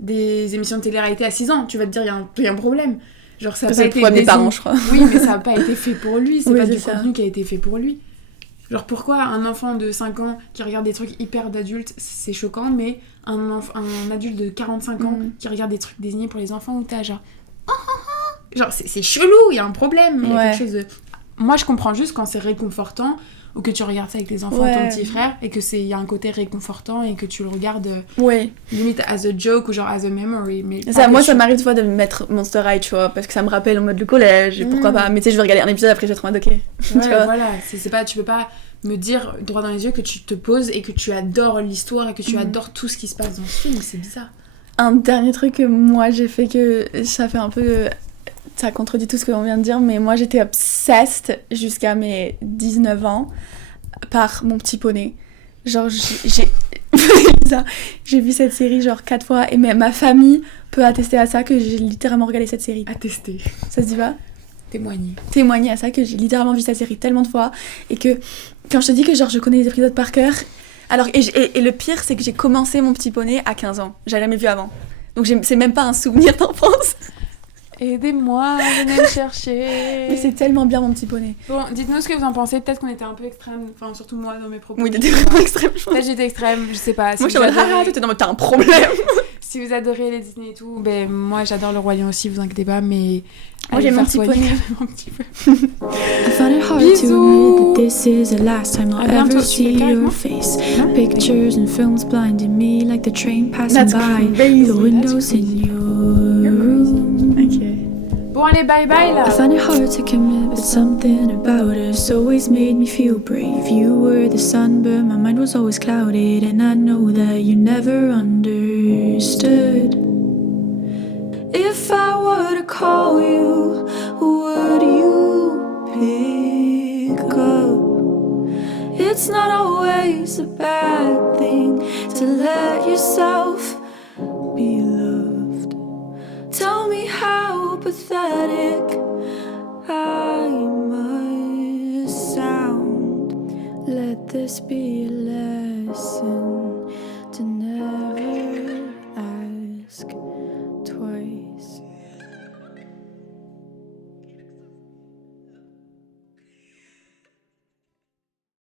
des émissions de télé-réalité à 6 ans. Tu vas te dire, il y a un problème. Genre ça a pas été pour mes parents, je crois. Oui, mais ça a pas été fait pour lui. C'est oui, pas c'est du contenu qui a été fait pour lui. Genre pourquoi un enfant de 5 ans qui regarde des trucs hyper d'adultes, c'est choquant, mais un adulte de 45 ans qui regarde des trucs désignés pour les enfants, où t'as genre... Genre c'est chelou, il y a un problème. Il y a quelque chose de... Moi je comprends juste quand c'est réconfortant, ou que tu regardes ça avec les enfants, ton petit frère, et que il y a un côté réconfortant et que tu le regardes limite as a joke ou genre as a memory. Mais ça, moi ça m'arrive des fois de mettre Monster High, tu vois, parce que ça me rappelle en mode le collège, et pourquoi pas. Mais tu sais, je vais regarder un épisode après je vais être en mode ok. Ouais, voilà, c'est pas, tu peux pas me dire droit dans les yeux que tu te poses et que tu adores l'histoire et que tu adores tout ce qui se passe dans ce film, c'est bizarre. Un dernier truc que moi j'ai fait que ça fait un peu... Ça contredit tout ce que l'on vient de dire, mais moi j'étais obsessed jusqu'à mes 19 ans par Mon Petit Poney. Genre j'ai vu cette série genre 4 fois, et ma famille peut attester à ça que j'ai littéralement regardé cette série. Attester. Ça se dit pas ? Témoigner à ça que j'ai littéralement vu cette série tellement de fois, et que quand je te dis que genre je connais les épisodes par cœur, alors et le pire c'est que j'ai commencé Mon Petit Poney à 15 ans. J'avais jamais vu avant. Donc c'est même pas un souvenir d'enfance. Aidez-moi, venez me chercher. Mais c'est tellement bien Mon Petit Poney. Bon, dites-nous ce que vous en pensez. Peut-être qu'on était un peu extrême, enfin surtout moi dans mes propos. Oui, t'étais vraiment extrême, je pense. Peut-être j'étais extrême, je sais pas. Moi je suis en mode toi t'as un problème. Si vous adorez les Disney et tout, ben moi j'adore le Roi Lion aussi, vous inquiétez pas, mais moi j'ai Mon Petit Poney. Un petit peu. I found it hard to admit that this is the last time I'll ever see your face. Pictures and films blinded me like the train passing by the windows in your room. Okay. Bon allez, bye bye là. I found it hard to commit, but something about us always made me feel brave. You were the sun, but my mind was always clouded, and I know that you never understood. If I were to call you, would you pick up? It's not always a bad thing to let yourself be loved. Tell me how pathetic I must sound. Let this be a lesson.